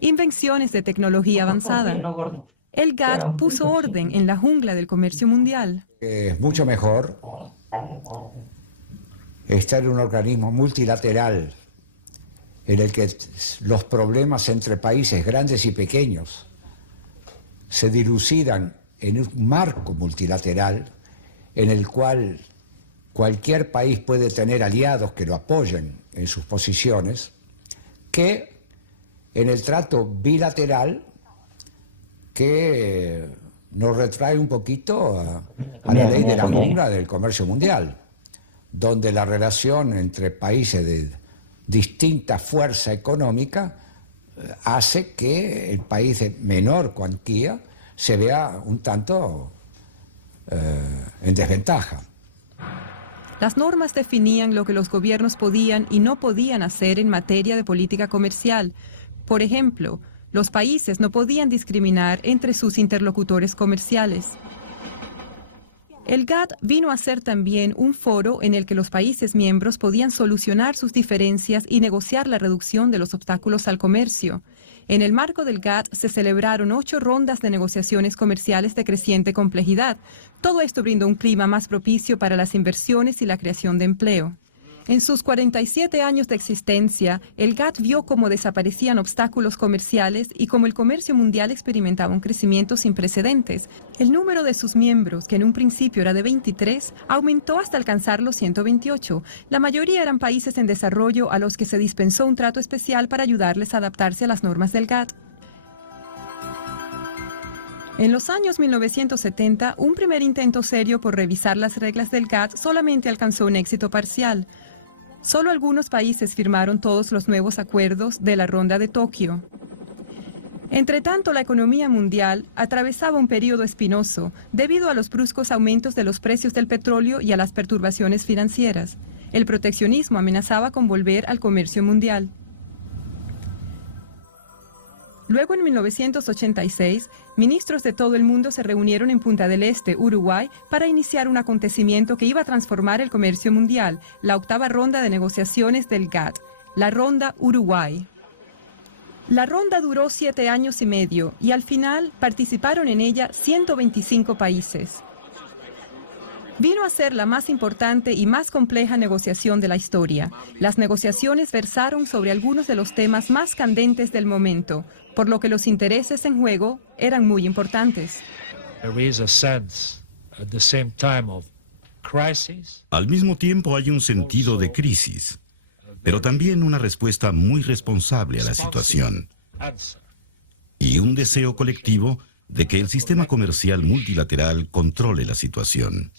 invenciones de tecnología avanzada. El GATT puso orden en la jungla del comercio mundial. Es mucho mejor estar en un organismo multilateral en el que los problemas entre países grandes y pequeños se dilucidan en un marco multilateral en el cual cualquier país puede tener aliados que lo apoyen en sus posiciones, que en el trato bilateral que nos retrae un poquito a la ley de la jungla del comercio mundial, donde la relación entre países de distinta fuerza económica hace que el país de menor cuantía se vea un tanto en desventaja. Las normas definían lo que los gobiernos podían y no podían hacer en materia de política comercial. Por ejemplo, los países no podían discriminar entre sus interlocutores comerciales. El GATT vino a ser también un foro en el que los países miembros podían solucionar sus diferencias y negociar la reducción de los obstáculos al comercio. En el marco del GATT se celebraron 8 rondas de negociaciones comerciales de creciente complejidad. Todo esto brindó un clima más propicio para las inversiones y la creación de empleo. En sus 47 años de existencia, el GATT vio cómo desaparecían obstáculos comerciales y cómo el comercio mundial experimentaba un crecimiento sin precedentes. El número de sus miembros, que en un principio era de 23, aumentó hasta alcanzar los 128. La mayoría eran países en desarrollo a los que se dispensó un trato especial para ayudarles a adaptarse a las normas del GATT. En los años 1970, un primer intento serio por revisar las reglas del GATT solamente alcanzó un éxito parcial. Solo algunos países firmaron todos los nuevos acuerdos de la Ronda de Tokio. Entretanto, la economía mundial atravesaba un periodo espinoso debido a los bruscos aumentos de los precios del petróleo y a las perturbaciones financieras. El proteccionismo amenazaba con volver al comercio mundial. Luego, en 1986, ministros de todo el mundo se reunieron en Punta del Este, Uruguay, para iniciar un acontecimiento que iba a transformar el comercio mundial, la 8ª ronda de negociaciones del GATT, la Ronda Uruguay. La ronda duró 7 años y medio y al final participaron en ella 125 países. Vino a ser la más importante y más compleja negociación de la historia. Las negociaciones versaron sobre algunos de los temas más candentes del momento, por lo que los intereses en juego eran muy importantes. Al mismo tiempo hay un sentido de crisis, pero también una respuesta muy responsable a la situación y un deseo colectivo de que el sistema comercial multilateral controle la situación.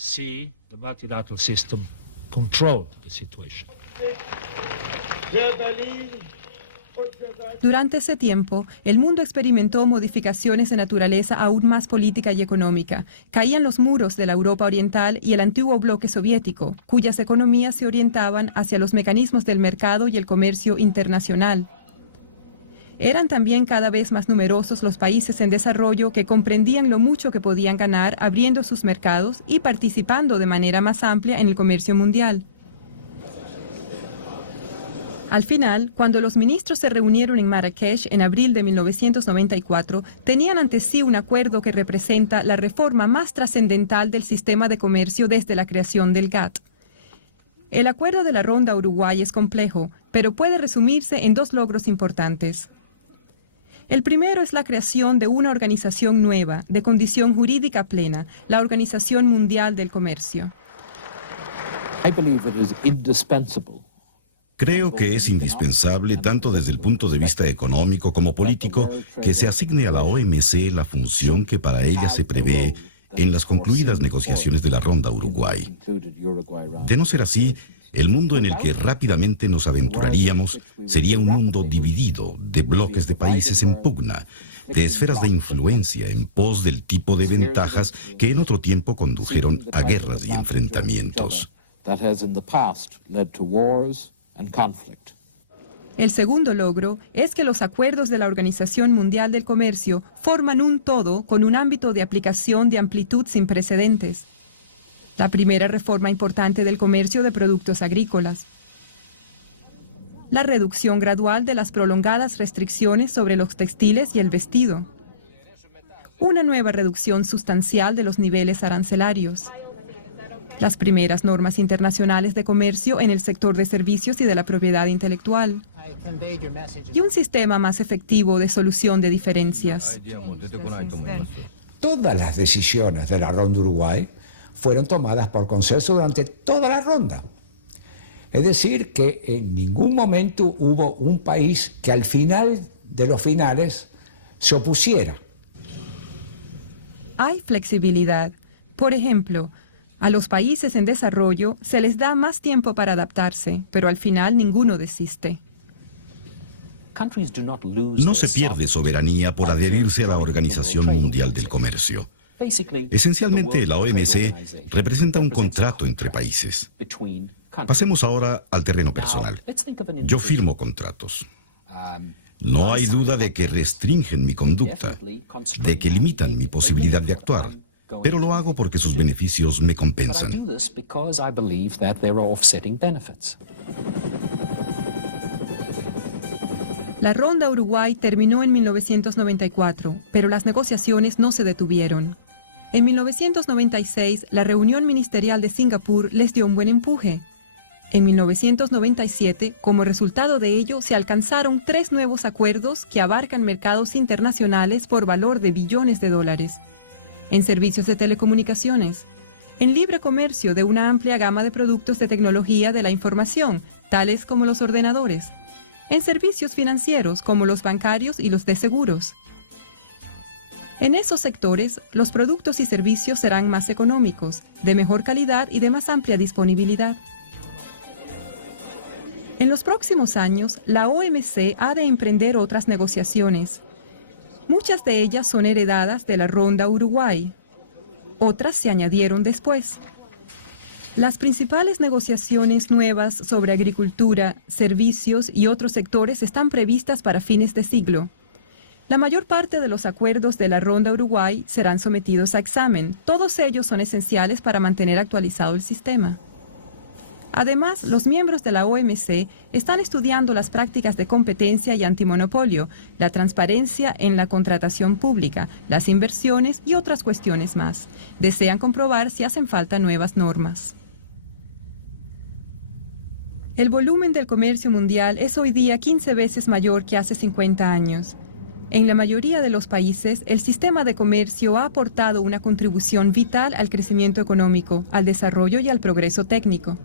control the situation. Durante ese tiempo, el mundo experimentó modificaciones de naturaleza aún más política y económica. Caían los muros de la Europa Oriental y el antiguo bloque soviético, cuyas economías se orientaban hacia los mecanismos del mercado y el comercio internacional. Eran también cada vez más numerosos los países en desarrollo que comprendían lo mucho que podían ganar abriendo sus mercados y participando de manera más amplia en el comercio mundial. Al final, cuando los ministros se reunieron en Marrakech en abril de 1994, tenían ante sí un acuerdo que representa la reforma más trascendental del sistema de comercio desde la creación del GATT. El acuerdo de la Ronda Uruguay es complejo, pero puede resumirse en dos logros importantes. El primero es la creación de una organización nueva, de condición jurídica plena, la Organización Mundial del Comercio. Creo que es indispensable, tanto desde el punto de vista económico como político, que se asigne a la OMC la función que para ella se prevé en las concluidas negociaciones de la Ronda Uruguay. De no ser así, el mundo en el que rápidamente nos aventuraríamos sería un mundo dividido, de bloques de países en pugna, de esferas de influencia en pos del tipo de ventajas que en otro tiempo condujeron a guerras y enfrentamientos. El segundo logro es que los acuerdos de la Organización Mundial del Comercio forman un todo con un ámbito de aplicación de amplitud sin precedentes. La primera reforma importante del comercio de productos agrícolas. La reducción gradual de las prolongadas restricciones sobre los textiles y el vestido. Una nueva reducción sustancial de los niveles arancelarios. Las primeras normas internacionales de comercio en el sector de servicios y de la propiedad intelectual. Y un sistema más efectivo de solución de diferencias. Todas las decisiones de la Ronda Uruguay fueron tomadas por consenso durante toda la ronda. Es decir, que en ningún momento hubo un país que al final de los finales se opusiera. Hay flexibilidad. Por ejemplo, a los países en desarrollo se les da más tiempo para adaptarse, pero al final ninguno desiste. No se pierde soberanía por adherirse a la Organización Mundial del Comercio. Esencialmente, la OMC representa un contrato entre países. Pasemos ahora al terreno personal. Yo firmo contratos. No hay duda de que restringen mi conducta, de que limitan mi posibilidad de actuar. Pero lo hago porque sus beneficios me compensan. La Ronda Uruguay terminó en 1994, pero las negociaciones no se detuvieron. En 1996, la reunión ministerial de Singapur les dio un buen empuje. En 1997, como resultado de ello, se alcanzaron 3 nuevos acuerdos que abarcan mercados internacionales por valor de billones de dólares. En servicios de telecomunicaciones, en libre comercio de una amplia gama de productos de tecnología de la información, tales como los ordenadores, en servicios financieros como los bancarios y los de seguros. En esos sectores, los productos y servicios serán más económicos, de mejor calidad y de más amplia disponibilidad. En los próximos años, la OMC ha de emprender otras negociaciones. Muchas de ellas son heredadas de la Ronda Uruguay. Otras se añadieron después. Las principales negociaciones nuevas sobre agricultura, servicios y otros sectores están previstas para fines de siglo. La mayor parte de los acuerdos de la Ronda Uruguay serán sometidos a examen. Todos ellos son esenciales para mantener actualizado el sistema. Además, los miembros de la OMC están estudiando las prácticas de competencia y antimonopolio, la transparencia en la contratación pública, las inversiones y otras cuestiones más. Desean comprobar si hacen falta nuevas normas. El volumen del comercio mundial es hoy día 15 veces mayor que hace 50 años. En la mayoría de los países, el sistema de comercio ha aportado una contribución vital al crecimiento económico, al desarrollo y al progreso técnico.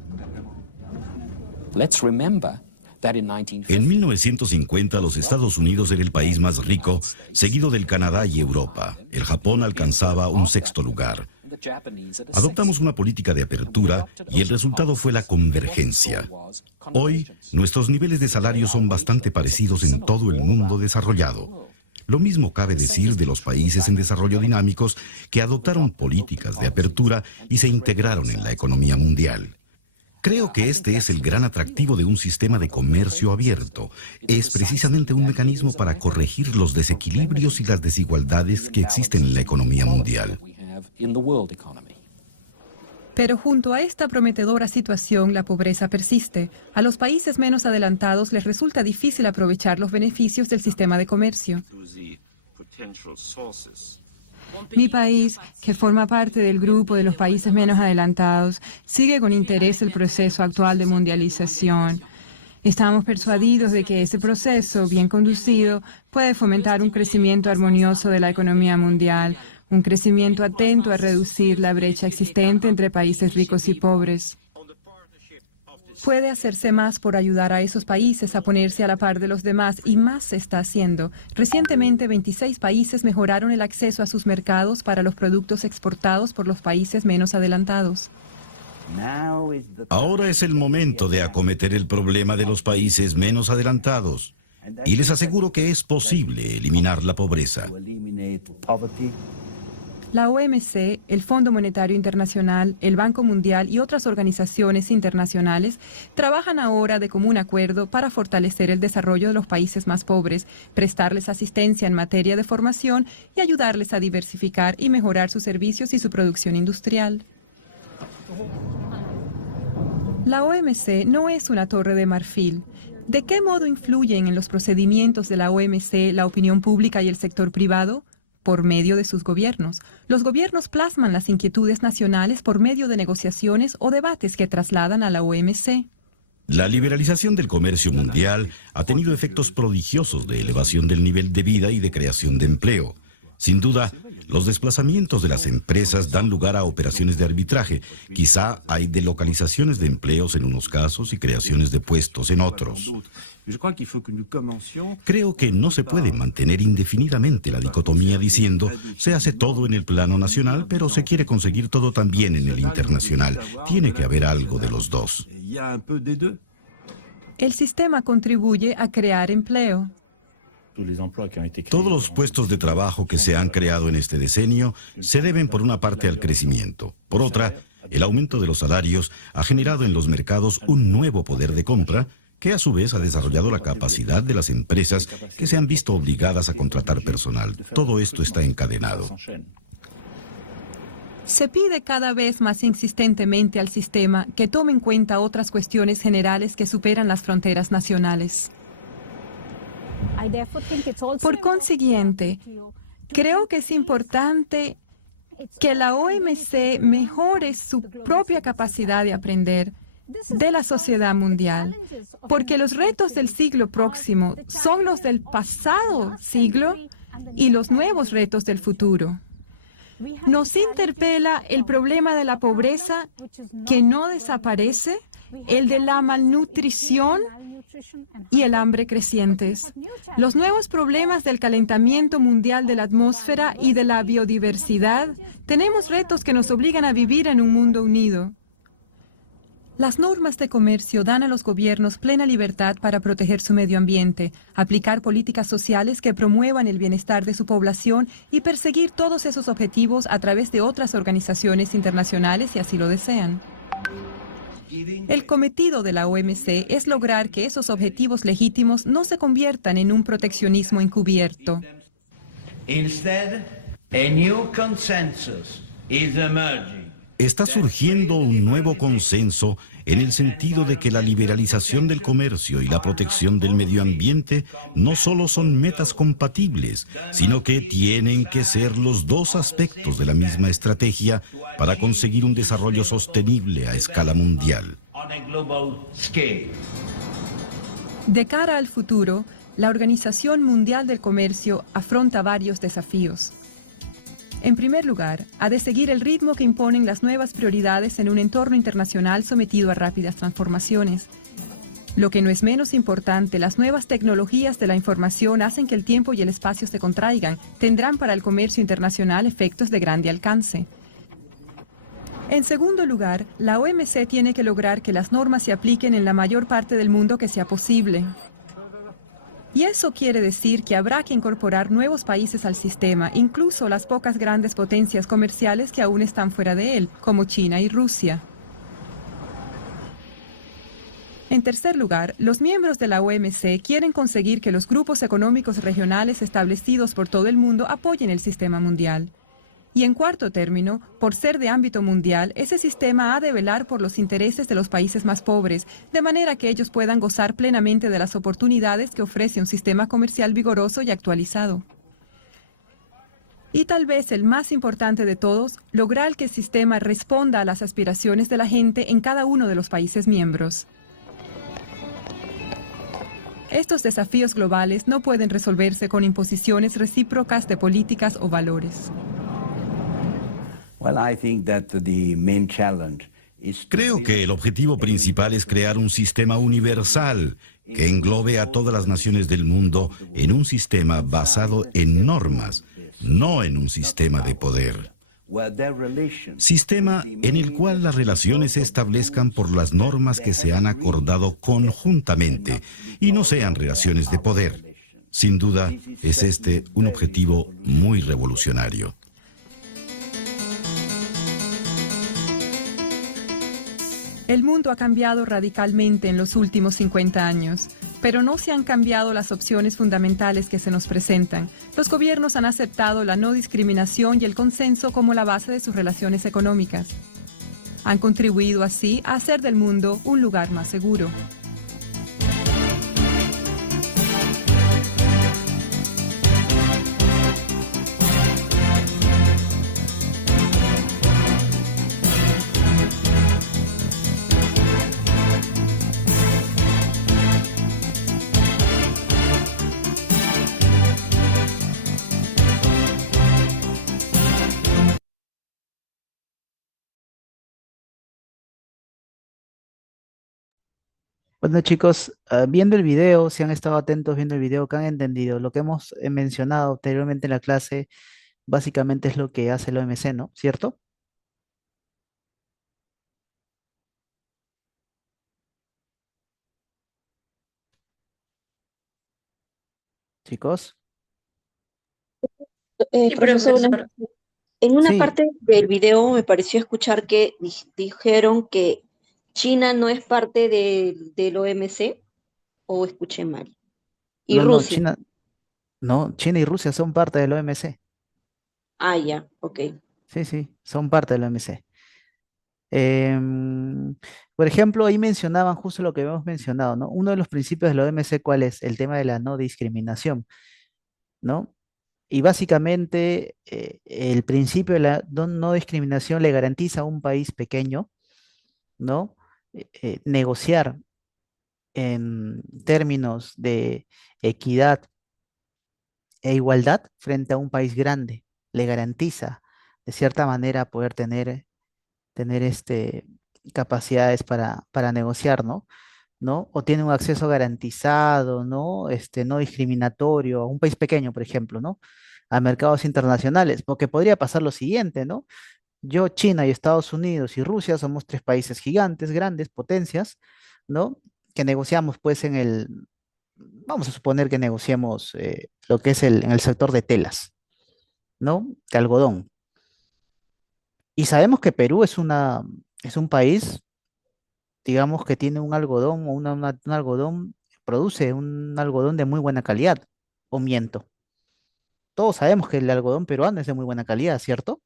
En 1950, los Estados Unidos era el país más rico, seguido del Canadá y Europa. El Japón alcanzaba un 6º lugar. Adoptamos una política de apertura y el resultado fue la convergencia. Hoy, nuestros niveles de salario son bastante parecidos en todo el mundo desarrollado. Lo mismo cabe decir de los países en desarrollo dinámicos que adoptaron políticas de apertura y se integraron en la economía mundial. Creo que este es el gran atractivo de un sistema de comercio abierto. Es precisamente un mecanismo para corregir los desequilibrios y las desigualdades que existen en la economía mundial. Pero junto a esta prometedora situación, la pobreza persiste. A los países menos adelantados les resulta difícil aprovechar los beneficios del sistema de comercio. Mi país, que forma parte del grupo de los países menos adelantados, sigue con interés el proceso actual de mundialización. Estamos persuadidos de que ese proceso, bien conducido, puede fomentar un crecimiento armonioso de la economía mundial, un crecimiento atento a reducir la brecha existente entre países ricos y pobres. Puede hacerse más por ayudar a esos países a ponerse a la par de los demás y más se está haciendo. Recientemente, 26 países mejoraron el acceso a sus mercados para los productos exportados por los países menos adelantados. Ahora es el momento de acometer el problema de los países menos adelantados. Y les aseguro que es posible eliminar la pobreza. La OMC, el Fondo Monetario Internacional, el Banco Mundial y otras organizaciones internacionales trabajan ahora de común acuerdo para fortalecer el desarrollo de los países más pobres, prestarles asistencia en materia de formación y ayudarles a diversificar y mejorar sus servicios y su producción industrial. La OMC no es una torre de marfil. ¿De qué modo influyen en los procedimientos de la OMC la opinión pública y el sector privado? Por medio de sus gobiernos. Los gobiernos plasman las inquietudes nacionales por medio de negociaciones o debates que trasladan a la OMC. La liberalización del comercio mundial ha tenido efectos prodigiosos de elevación del nivel de vida y de creación de empleo. Sin duda, los desplazamientos de las empresas dan lugar a operaciones de arbitraje. Quizá hay delocalizaciones de empleos en unos casos y creaciones de puestos en otros. Creo que no se puede mantener indefinidamente la dicotomía diciendo se hace todo en el plano nacional, pero se quiere conseguir todo también en el internacional. Tiene que haber algo de los dos. El sistema contribuye a crear empleo. Todos los puestos de trabajo que se han creado en este decenio se deben por una parte al crecimiento. Por otra, el aumento de los salarios ha generado en los mercados un nuevo poder de compra que a su vez ha desarrollado la capacidad de las empresas que se han visto obligadas a contratar personal. Todo esto está encadenado. Se pide cada vez más insistentemente al sistema que tome en cuenta otras cuestiones generales que superan las fronteras nacionales. Por consiguiente, creo que es importante que la OMC mejore su propia capacidad de aprender de la sociedad mundial, porque los retos del siglo próximo son los del pasado siglo y los nuevos retos del futuro. Nos interpela el problema de la pobreza que no desaparece, el de la malnutrición y el hambre crecientes, los nuevos problemas del calentamiento mundial de la atmósfera y de la biodiversidad. Tenemos retos que nos obligan a vivir en un mundo unido. Las normas de comercio dan a los gobiernos plena libertad para proteger su medio ambiente, aplicar políticas sociales que promuevan el bienestar de su población y perseguir todos esos objetivos a través de otras organizaciones internacionales si así lo desean. El cometido de la OMC es lograr que esos objetivos legítimos no se conviertan en un proteccionismo encubierto. Instead, a new consensus is emerging. Está surgiendo un nuevo consenso en el sentido de que la liberalización del comercio y la protección del medio ambiente no solo son metas compatibles, sino que tienen que ser los dos aspectos de la misma estrategia para conseguir un desarrollo sostenible a escala mundial. De cara al futuro, la Organización Mundial del Comercio afronta varios desafíos. En primer lugar, ha de seguir el ritmo que imponen las nuevas prioridades en un entorno internacional sometido a rápidas transformaciones. Lo que no es menos importante, las nuevas tecnologías de la información hacen que el tiempo y el espacio se contraigan, tendrán para el comercio internacional efectos de grande alcance. En segundo lugar, la OMC tiene que lograr que las normas se apliquen en la mayor parte del mundo que sea posible. Y eso quiere decir que habrá que incorporar nuevos países al sistema, incluso las pocas grandes potencias comerciales que aún están fuera de él, como China y Rusia. En tercer lugar, los miembros de la OMC quieren conseguir que los grupos económicos regionales establecidos por todo el mundo apoyen el sistema mundial. Y en cuarto término, por ser de ámbito mundial, ese sistema ha de velar por los intereses de los países más pobres, de manera que ellos puedan gozar plenamente de las oportunidades que ofrece un sistema comercial vigoroso y actualizado. Y tal vez el más importante de todos, lograr que el sistema responda a las aspiraciones de la gente en cada uno de los países miembros. Estos desafíos globales no pueden resolverse con imposiciones recíprocas de políticas o valores. Creo que el objetivo principal es crear un sistema universal que englobe a todas las naciones del mundo en un sistema basado en normas, no en un sistema de poder. Sistema en el cual las relaciones se establezcan por las normas que se han acordado conjuntamente y no sean relaciones de poder. Sin duda, es este un objetivo muy revolucionario. El mundo ha cambiado radicalmente en los últimos 50 años, pero no se han cambiado las opciones fundamentales que se nos presentan. Los gobiernos han aceptado la no discriminación y el consenso como la base de sus relaciones económicas. Han contribuido así a hacer del mundo un lugar más seguro. Bueno, chicos, viendo el video, si han estado atentos viendo el video, que han entendido lo que hemos mencionado anteriormente en la clase, básicamente es lo que hace el OMC, ¿no? ¿Cierto? Chicos. Sí, Profesor, profesor. en una Sí, parte del video me pareció escuchar que dijeron que China no es parte del OMC, o escuché mal. Y no, no, Rusia. China, no, China y Rusia son parte del OMC. Ah, ya, ok. Sí, sí, son parte del OMC. Em, por ejemplo, ahí mencionaban justo lo que hemos mencionado, ¿no? Uno de los principios de la OMC, ¿cuál es? El tema de la no discriminación, ¿no? Y básicamente el principio de la no discriminación le garantiza a un país pequeño, ¿no? Negociar en términos de equidad e igualdad frente a un país grande. Le garantiza, de cierta manera, poder tener capacidades para negociar, ¿no? ¿No? O tiene un acceso garantizado, ¿no? No discriminatorio, a un país pequeño, por ejemplo, ¿no? A mercados internacionales, porque podría pasar lo siguiente, ¿no? Yo, China y Estados Unidos y Rusia somos tres países gigantes, grandes, potencias, ¿no? Que negociamos, pues, vamos a suponer que negociemos lo que es en el sector de telas, ¿no? De algodón. Y sabemos que Perú es un país, digamos, que tiene un algodón o un algodón, produce un algodón de muy buena calidad, o miento. Todos sabemos que el algodón peruano es de muy buena calidad, ¿cierto?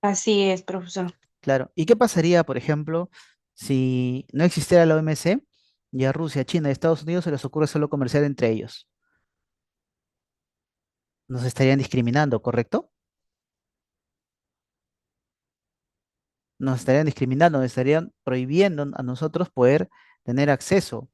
Así es, profesor. Claro. ¿Y qué pasaría, por ejemplo, si no existiera la OMC y a Rusia, China y Estados Unidos se les ocurre solo comerciar entre ellos? Nos estarían discriminando, ¿correcto? Nos estarían discriminando, nos estarían prohibiendo a nosotros poder tener acceso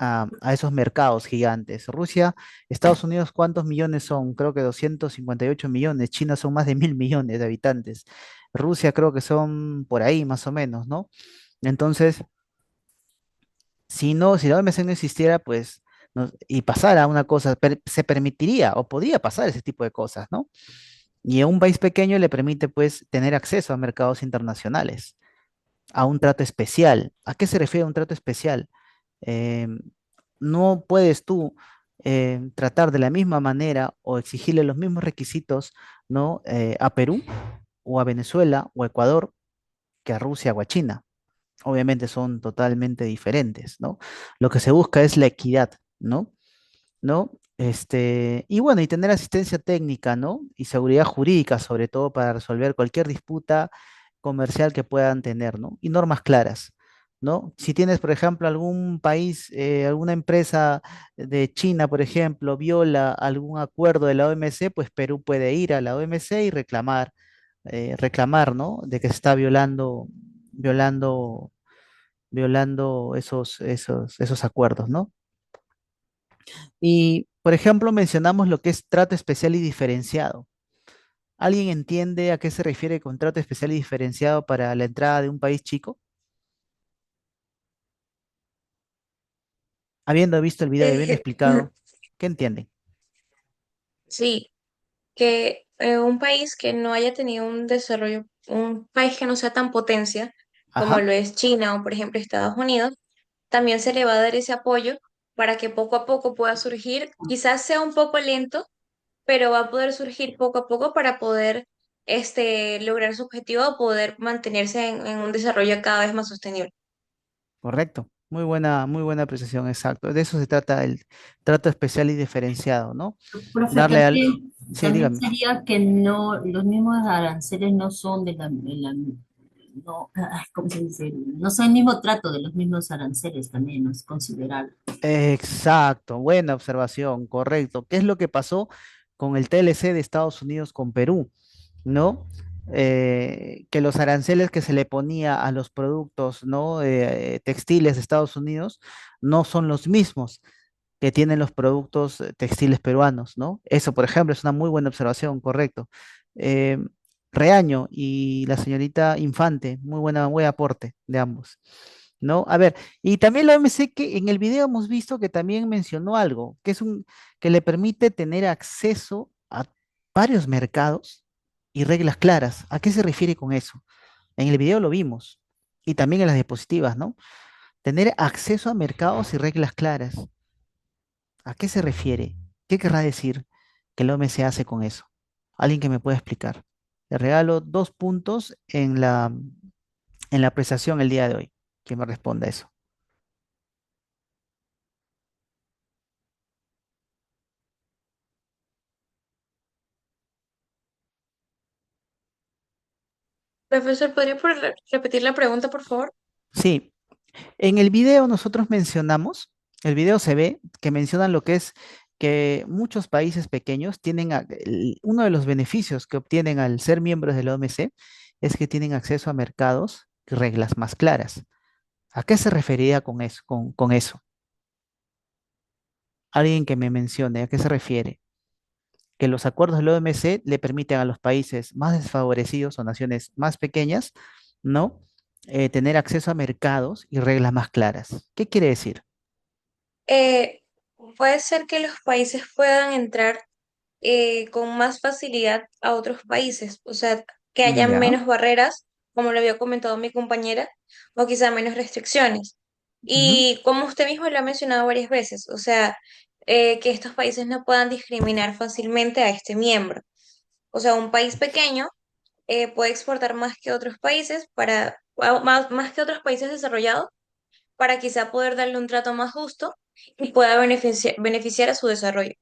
a esos mercados gigantes. Rusia, Estados Unidos, ¿cuántos millones son? Creo que 258 millones. China son más de 1.000 millones de habitantes. Rusia creo que son por ahí más o menos, ¿no? Entonces, si la OMC no existiera, pues, y pasara una cosa, se permitiría o podría pasar ese tipo de cosas, ¿no? Y a un país pequeño le permite pues tener acceso a mercados internacionales, a un trato especial. ¿A qué se refiere un trato especial? Em, no puedes tú tratar de la misma manera o exigirle los mismos requisitos, ¿no? A Perú o a Venezuela o a Ecuador que a Rusia o a China. Obviamente son totalmente diferentes, ¿no? Lo que se busca es la equidad, ¿no? ¿No? Y bueno, y tener asistencia técnica, ¿no? Y seguridad jurídica, sobre todo para resolver cualquier disputa comercial que puedan tener, ¿no? Y normas claras, ¿no? Si tienes, por ejemplo, algún país, alguna empresa de China, por ejemplo, viola algún acuerdo de la OMC, pues Perú puede ir a la OMC y reclamar, ¿no? De que se está violando, violando esos acuerdos, ¿no? Y, por ejemplo, mencionamos lo que es trato especial y diferenciado. ¿Alguien entiende a qué se refiere con trato especial y diferenciado para la entrada de un país chico? Habiendo visto el video y habiendo Eh, explicado, ¿qué entienden? sí, que un país que no haya tenido un desarrollo, un país que no sea tan potencia como Ajá, lo es China o por ejemplo Estados Unidos, también se le va a dar ese apoyo para que poco a poco pueda surgir, quizás sea un poco lento, pero va a poder surgir poco a poco para poder lograr su objetivo, poder mantenerse en un desarrollo cada vez más sostenible. correcto. Muy buena apreciación, exacto. De eso se trata el trato especial y diferenciado, ¿no? Profe, Darle al... también, Sí, también dígame. sería que no, los mismos aranceles no son no, ¿cómo se dice? No son el mismo trato de los mismos aranceles también, ¿no? Es considerable. Exacto, buena observación, correcto. ¿Qué es lo que pasó con el TLC de Estados Unidos con Perú? ¿No? Que los aranceles que se le ponía a los productos, ¿no? Textiles de Estados Unidos no son los mismos que tienen los productos textiles peruanos, ¿no? Eso, por ejemplo, es una muy buena observación, correcto. Eh, Reaño y la señorita Infante, buen aporte de ambos, ¿no? A ver, y también la OMC que en el video hemos visto que también mencionó algo, que le permite tener acceso a varios mercados y reglas claras. ¿A qué se refiere con eso? En el video lo vimos y también en las diapositivas, ¿no? Tener acceso a mercados y reglas claras. ¿A qué se refiere? ¿Qué querrá decir que el OMC hace con eso? Alguien que me pueda explicar. Le regalo 2 puntos en la apreciación el día de hoy. ¿Quién me responda eso? Profesor, repetir la pregunta, por favor? Sí, en el video nosotros mencionamos, el video se ve que mencionan lo que es que muchos países pequeños tienen, uno de los beneficios que obtienen al ser miembros de la OMC es que tienen acceso a mercados y reglas más claras. ¿A qué se refería con eso? Con eso? Alguien que me mencione, ¿a qué se refiere? Que los acuerdos de la OMC le permiten a los países más desfavorecidos o naciones más pequeñas, ¿no? Tener acceso a mercados y reglas más claras. ¿Qué quiere decir? Eh, Puede ser que los países puedan entrar con más facilidad a otros países, o sea, que haya Ya. menos barreras, como lo había comentado mi compañera, o quizá menos restricciones. Ujú. Y como usted mismo lo ha mencionado varias veces, o sea, que estos países no puedan discriminar fácilmente a este miembro. O sea, un país pequeño puede exportar más que otros países más que otros países desarrollados para quizá poder darle un trato más justo y pueda beneficiar a su desarrollo.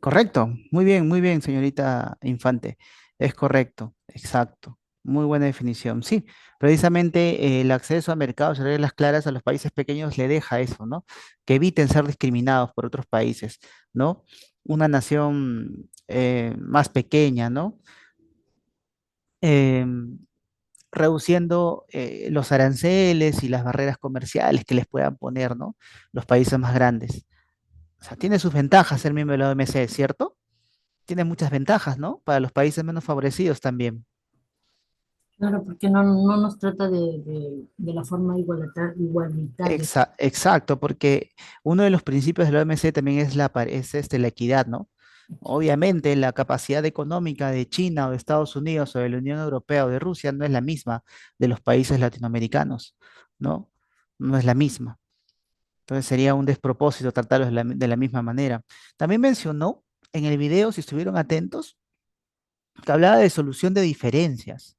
Correcto, muy bien, señorita Infante. Es correcto, exacto. Muy buena definición. Sí, precisamente el acceso a mercados y reglas claras a los países pequeños le deja eso, ¿no? Que eviten ser discriminados por otros países, ¿no? Una nación más pequeña, ¿no? Em, Reduciendo los aranceles y las barreras comerciales que les puedan poner, ¿no? Los países más grandes. O sea, tiene sus ventajas ser miembro de la OMC, ¿cierto? Tiene muchas ventajas, ¿no? Para los países menos favorecidos también. Claro, porque no nos trata de la forma igualitaria. Exacto, porque uno de los principios de la OMC también es la equidad, ¿no? Obviamente, la capacidad económica de China o de Estados Unidos o de la Unión Europea o de Rusia no es la misma de los países latinoamericanos, ¿no? No es la misma. Entonces sería un despropósito tratarlos de la misma manera. También mencionó en el video, si estuvieron atentos, que hablaba de solución de diferencias.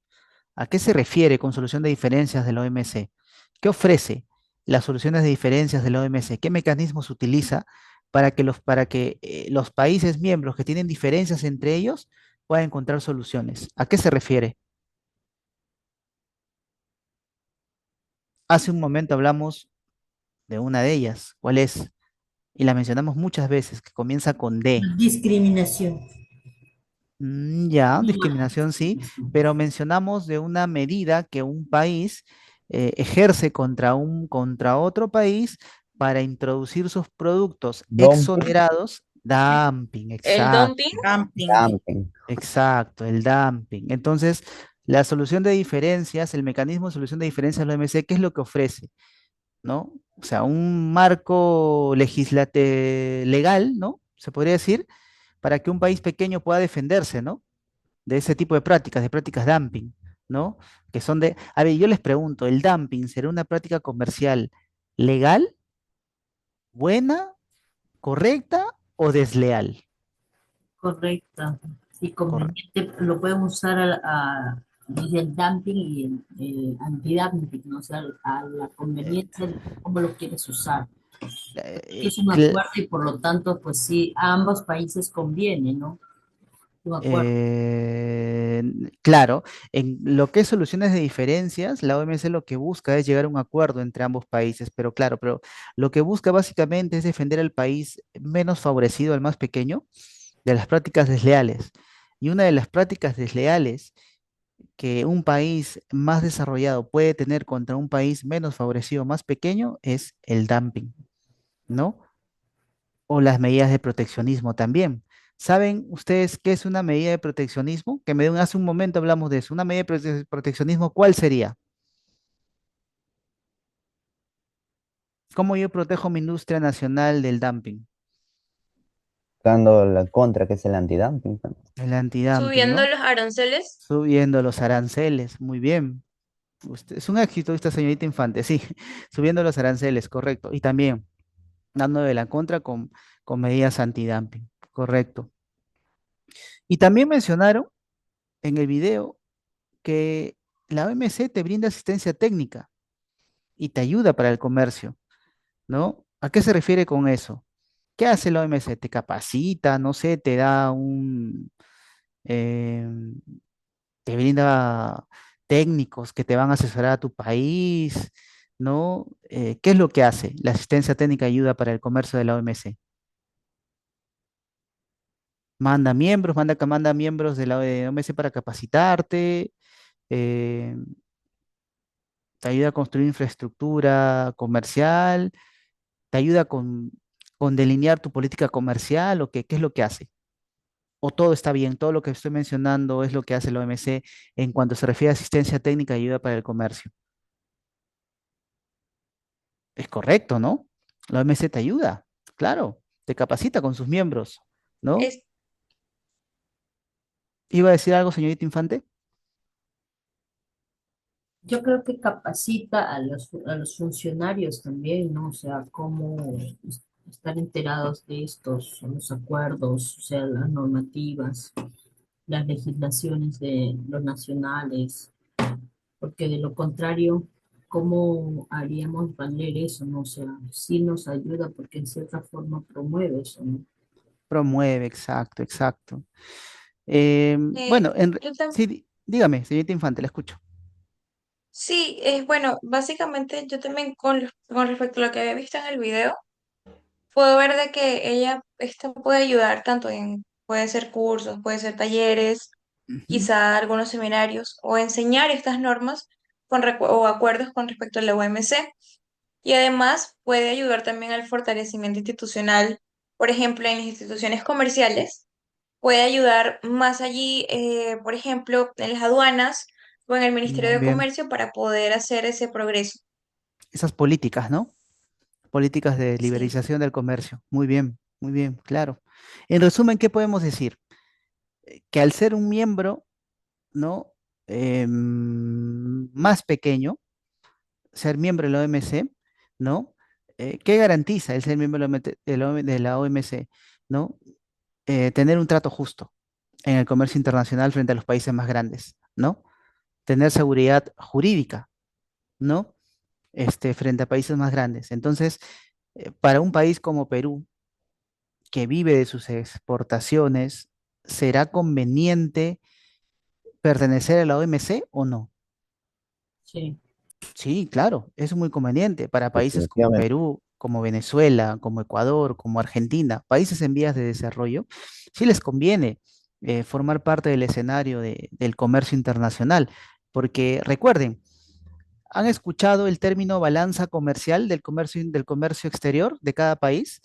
¿A qué se refiere con solución de diferencias de la OMC? ¿Qué ofrece las soluciones de diferencias de la OMC? ¿Qué mecanismos utiliza para que los países miembros que tienen diferencias entre ellos puedan encontrar soluciones? ¿A qué se refiere? Hace un momento hablamos de una de ellas. ¿Cuál es? Y la mencionamos muchas veces, que comienza con D. Discriminación. Ya, discriminación sí, pero mencionamos de una medida que un país ejerce contra otro país para introducir sus productos Dumping. exonerados, dumping, El exacto, dumping, Dumping. exacto, el dumping. Entonces, la solución de diferencias, el mecanismo de solución de diferencias de la OMC, ¿qué es lo que ofrece? ¿No? O sea, un marco legal, ¿no? Se podría decir, para que un país pequeño pueda defenderse, ¿no? De ese tipo de prácticas dumping, ¿no? Que son de... A ver, yo les pregunto, ¿el dumping será una práctica comercial legal, buena, correcta o desleal? Correcta. Y Corre- conveniente, lo pueden usar dice el dumping y el antidumping, ¿no? O sea, a la conveniencia de cómo lo quieres usar. Que eh, es un cl- acuerdo y por lo tanto, pues sí, a ambos países conviene, ¿no? Un acuerdo. eh, claro, en lo que es soluciones de diferencias, la OMC lo que busca es llegar a un acuerdo entre ambos países, pero lo que busca básicamente es defender al país menos favorecido, al más pequeño, de las prácticas desleales. Y una de las prácticas desleales que un país más desarrollado puede tener contra un país menos favorecido, más pequeño, es el dumping, ¿no? O las medidas de proteccionismo también. ¿Saben ustedes qué es una medida de proteccionismo? Hace un momento hablamos de eso. Una medida de proteccionismo, ¿cuál sería? ¿Cómo yo protejo mi industria nacional del dumping? Dando la contra, que es el antidumping. El antidumping, subiendo ¿no? los aranceles. Subiendo los aranceles, muy bien. Usted, es un éxito esta señorita Infante, sí, subiendo los aranceles, correcto. Y también dando de la contra con medidas antidumping, correcto. Y también mencionaron en el video que la OMC te brinda asistencia técnica y te ayuda para el comercio, ¿no? ¿A qué se refiere con eso? ¿Qué hace la OMC? Te capacita, no sé, eh, te brinda técnicos que te van a asesorar a tu país, ¿no? ¿Qué es lo que hace la asistencia técnica y ayuda para el comercio de la OMC? Manda miembros de la OMC para capacitarte, eh, te ayuda a construir infraestructura comercial, te ayuda con delinear tu política comercial, o qué es lo que hace. O todo está bien, todo lo que estoy mencionando es lo que hace la OMC en cuanto se refiere a asistencia técnica y ayuda para el comercio. Es correcto, ¿no? La OMC te ayuda, claro, te capacita con sus miembros, ¿no? Es, ¿Iba a decir algo, señorita Infante? Yo creo que capacita a los funcionarios también, ¿no? O sea, cómo estar enterados de estos, los acuerdos, o sea, las normativas, las legislaciones de los nacionales, porque de lo contrario, ¿cómo haríamos valer eso, no? O sea, sí nos ayuda porque en cierta forma promueve eso, ¿no? Promueve, exacto, exacto. eh, Bueno, yo tam- sí, dígame, señorita Infante, la escucho. sí, es bueno, básicamente yo también con respecto a lo que había visto en el video, puedo ver de que ella esto puede ayudar tanto puede ser cursos, puede ser talleres, Ujú. quizá algunos seminarios, o enseñar estas normas o acuerdos con respecto a la OMC. Y además puede ayudar también al fortalecimiento institucional, por ejemplo, en las instituciones comerciales. Puede ayudar más allí, por ejemplo, en las aduanas o en el Ministerio Muy de bien. Comercio para poder hacer ese progreso. Esas políticas, ¿no? Políticas de Sí. liberalización del comercio. Muy bien, claro. En resumen, ¿qué podemos decir? Que al ser un miembro, ¿no? Más pequeño, ser miembro de la OMC, ¿no? ¿Qué garantiza el ser miembro de de la OMC, ¿no? Tener un trato justo en el comercio internacional frente a los países más grandes, ¿no? Tener seguridad jurídica, ¿no? Frente a países más grandes. Entonces, para un país como Perú, que vive de sus exportaciones, ¿será conveniente pertenecer a la OMC o no? Sí. Sí, claro, es muy conveniente para países como Definitivamente. Perú, como Venezuela, como Ecuador, como Argentina, países en vías de desarrollo, sí les conviene formar parte del escenario del comercio internacional, porque recuerden, ¿han escuchado el término balanza comercial del comercio exterior de cada país?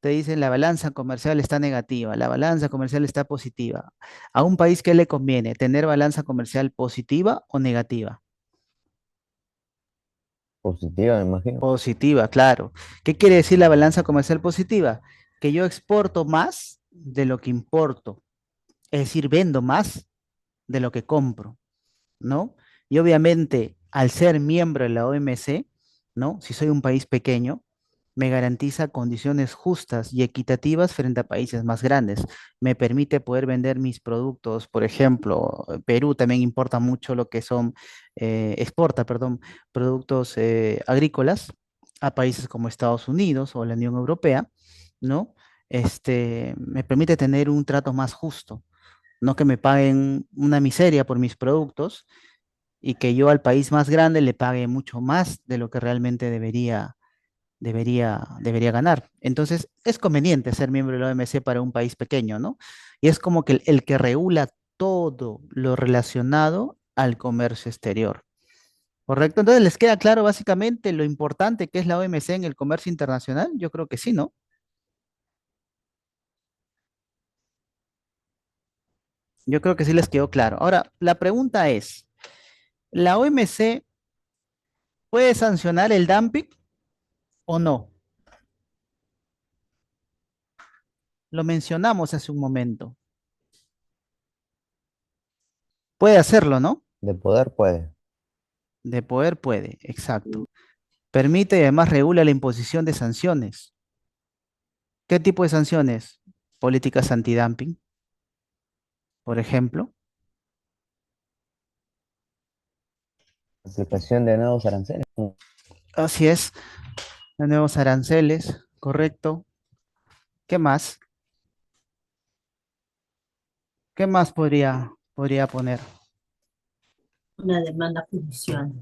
Te dicen la balanza comercial está negativa, la balanza comercial está positiva. ¿A un país qué le conviene? ¿Tener balanza comercial positiva o negativa? Positiva, me imagino. Positiva, claro. ¿Qué quiere decir la balanza comercial positiva? Que yo exporto más de lo que importo, es decir, vendo más de lo que compro, ¿no? Y obviamente, al ser miembro de la OMC, ¿no? Si soy un país pequeño, me garantiza condiciones justas y equitativas frente a países más grandes. Me permite poder vender mis productos, por ejemplo, Perú también importa mucho lo que son, exporta, perdón, productos agrícolas a países como Estados Unidos o la Unión Europea, ¿no? Me permite tener un trato más justo, no que me paguen una miseria por mis productos y que yo al país más grande le pague mucho más de lo que realmente debería ganar. Entonces, es conveniente ser miembro de la OMC para un país pequeño, ¿no? Y es como que el que regula todo lo relacionado al comercio exterior. ¿Correcto? Entonces, ¿les queda claro básicamente lo importante que es la OMC en el comercio internacional? Yo creo que sí, ¿no? Yo creo que sí les quedó claro. Ahora, la pregunta es, ¿la OMC puede sancionar el dumping o no? Lo mencionamos hace un momento. Puede hacerlo, ¿no? De poder puede. De poder puede, exacto. Permite y además regula la imposición de sanciones. ¿Qué tipo de sanciones? Políticas antidumping, por ejemplo. Aplicación de nuevos aranceles. Así es, de nuevos aranceles, correcto. ¿Qué más? ¿Qué más podría poner? Una demanda judicial.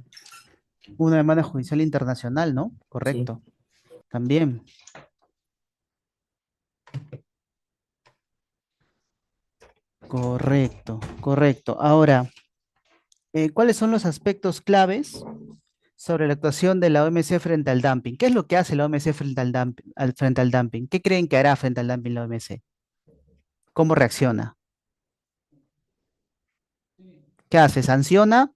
Una demanda judicial internacional, ¿no? Sí. Correcto. También. Correcto, correcto. Ahora, ¿cuáles son los aspectos claves sobre la actuación de la OMC frente al dumping? ¿Qué es lo que hace la OMC frente al dumping, frente al dumping? ¿Qué creen que hará frente al dumping la OMC? ¿Cómo reacciona? ¿Qué hace? ¿Sanciona?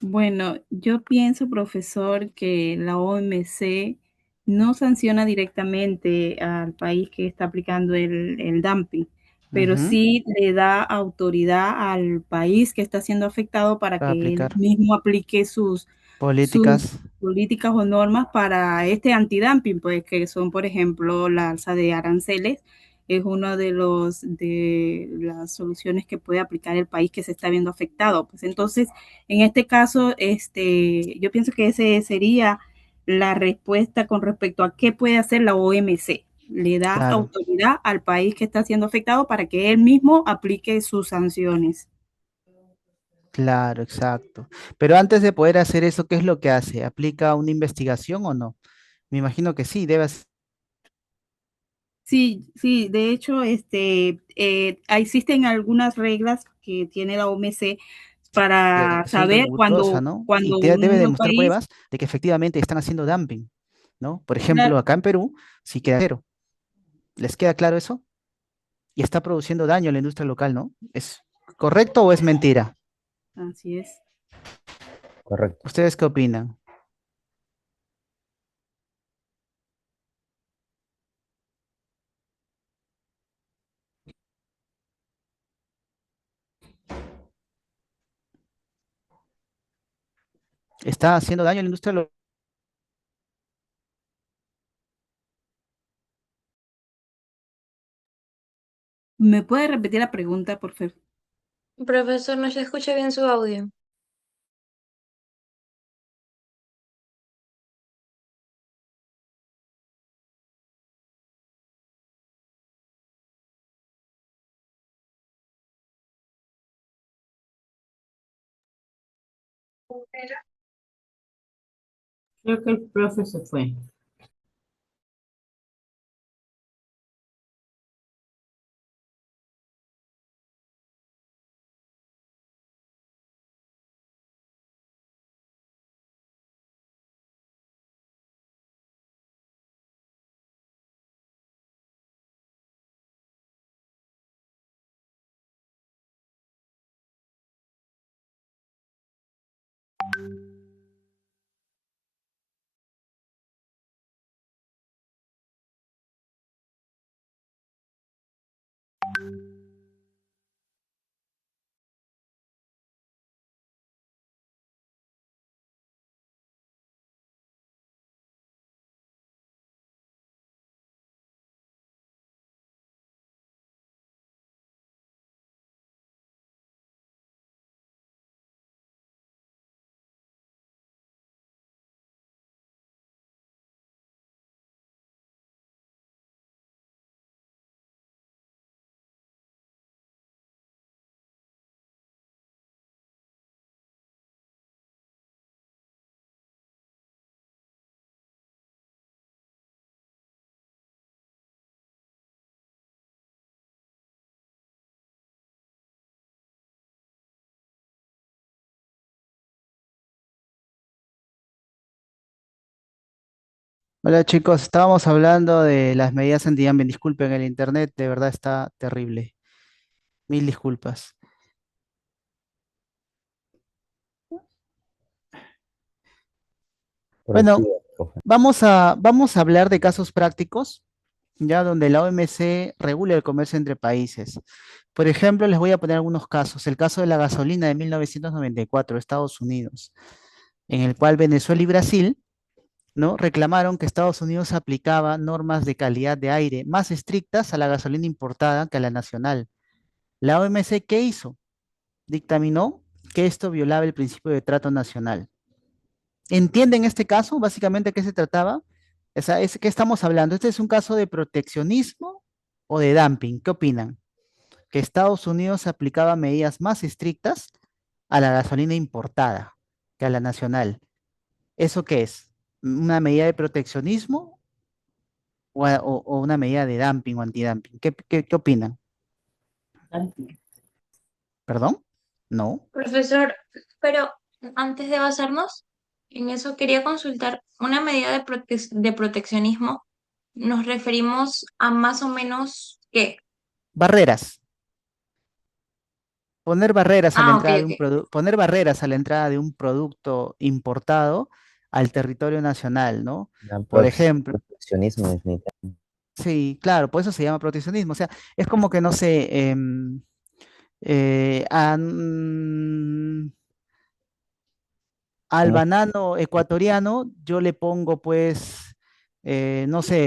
Bueno, yo pienso, profesor, que la OMC no sanciona directamente al país que está aplicando el dumping, pero Ujú. sí le da autoridad al país que está siendo afectado para Para que él aplicar mismo aplique sus políticas. políticas o normas para este antidumping, pues que son, por ejemplo, la alza de aranceles es una de las soluciones que puede aplicar el país que se está viendo afectado. Pues entonces, en este caso, yo pienso que ese sería la respuesta con respecto a qué puede hacer la OMC. Le da Claro, autoridad al país que está siendo afectado para que él mismo aplique sus sanciones. claro, exacto. Pero antes de poder hacer eso, ¿qué es lo que hace? ¿Aplica una investigación o no? Me imagino que sí, debe hacer. Sí, sí, de hecho, existen algunas reglas que tiene la OMC para Investigación saber rigurosa, ¿no? Y cuando debe un demostrar país, pruebas de que efectivamente están haciendo dumping, ¿no? Por ejemplo, claro, acá en Perú, sí queda cero. ¿Les queda claro eso? Y está produciendo daño a la industria local, ¿no? ¿Es correcto o es mentira? así es. Correcto. ¿Ustedes qué opinan? está haciendo daño a la industria. ¿Me puede repetir la pregunta, por favor? Profesor, no se escucha bien su audio. Creo que el profe se fue. Hola chicos, estábamos hablando de las medidas anti-dumping. Disculpen, el internet de verdad está terrible. Mil disculpas. Bueno, Prosiga, profe. vamos a hablar de casos prácticos, ya donde la OMC regula el comercio entre países. Por ejemplo, les voy a poner algunos casos. El caso de la gasolina de 1994, Estados Unidos, en el cual Venezuela y Brasil, ¿no? Reclamaron que Estados Unidos aplicaba normas de calidad de aire más estrictas a la gasolina importada que a la nacional. La OMC, ¿qué hizo? Dictaminó que esto violaba el principio de trato nacional. ¿Entienden este caso? Básicamente, ¿qué se trataba? O sea, ¿qué estamos hablando? ¿Este es un caso de proteccionismo o de dumping? ¿Qué opinan? Que Estados Unidos aplicaba medidas más estrictas a la gasolina importada que a la nacional. ¿Eso qué es? ¿Una medida de proteccionismo o una medida de dumping o antidumping? ¿Qué opinan? ¿Perdón? No. Profesor, pero antes de basarnos en eso, quería consultar una medida de proteccionismo. Nos referimos a más o menos qué. Barreras. Poner barreras a la Ah, ok, entrada de un ok. producto, poner barreras a la entrada de un producto importado al territorio nacional, ¿no? La Por ejemplo, proteccionismo definitivamente. sí, claro, por eso se llama proteccionismo. O sea, es como que no sé, eh, a- mm, al ¿Cómo? banano ecuatoriano yo le pongo, pues, no sé.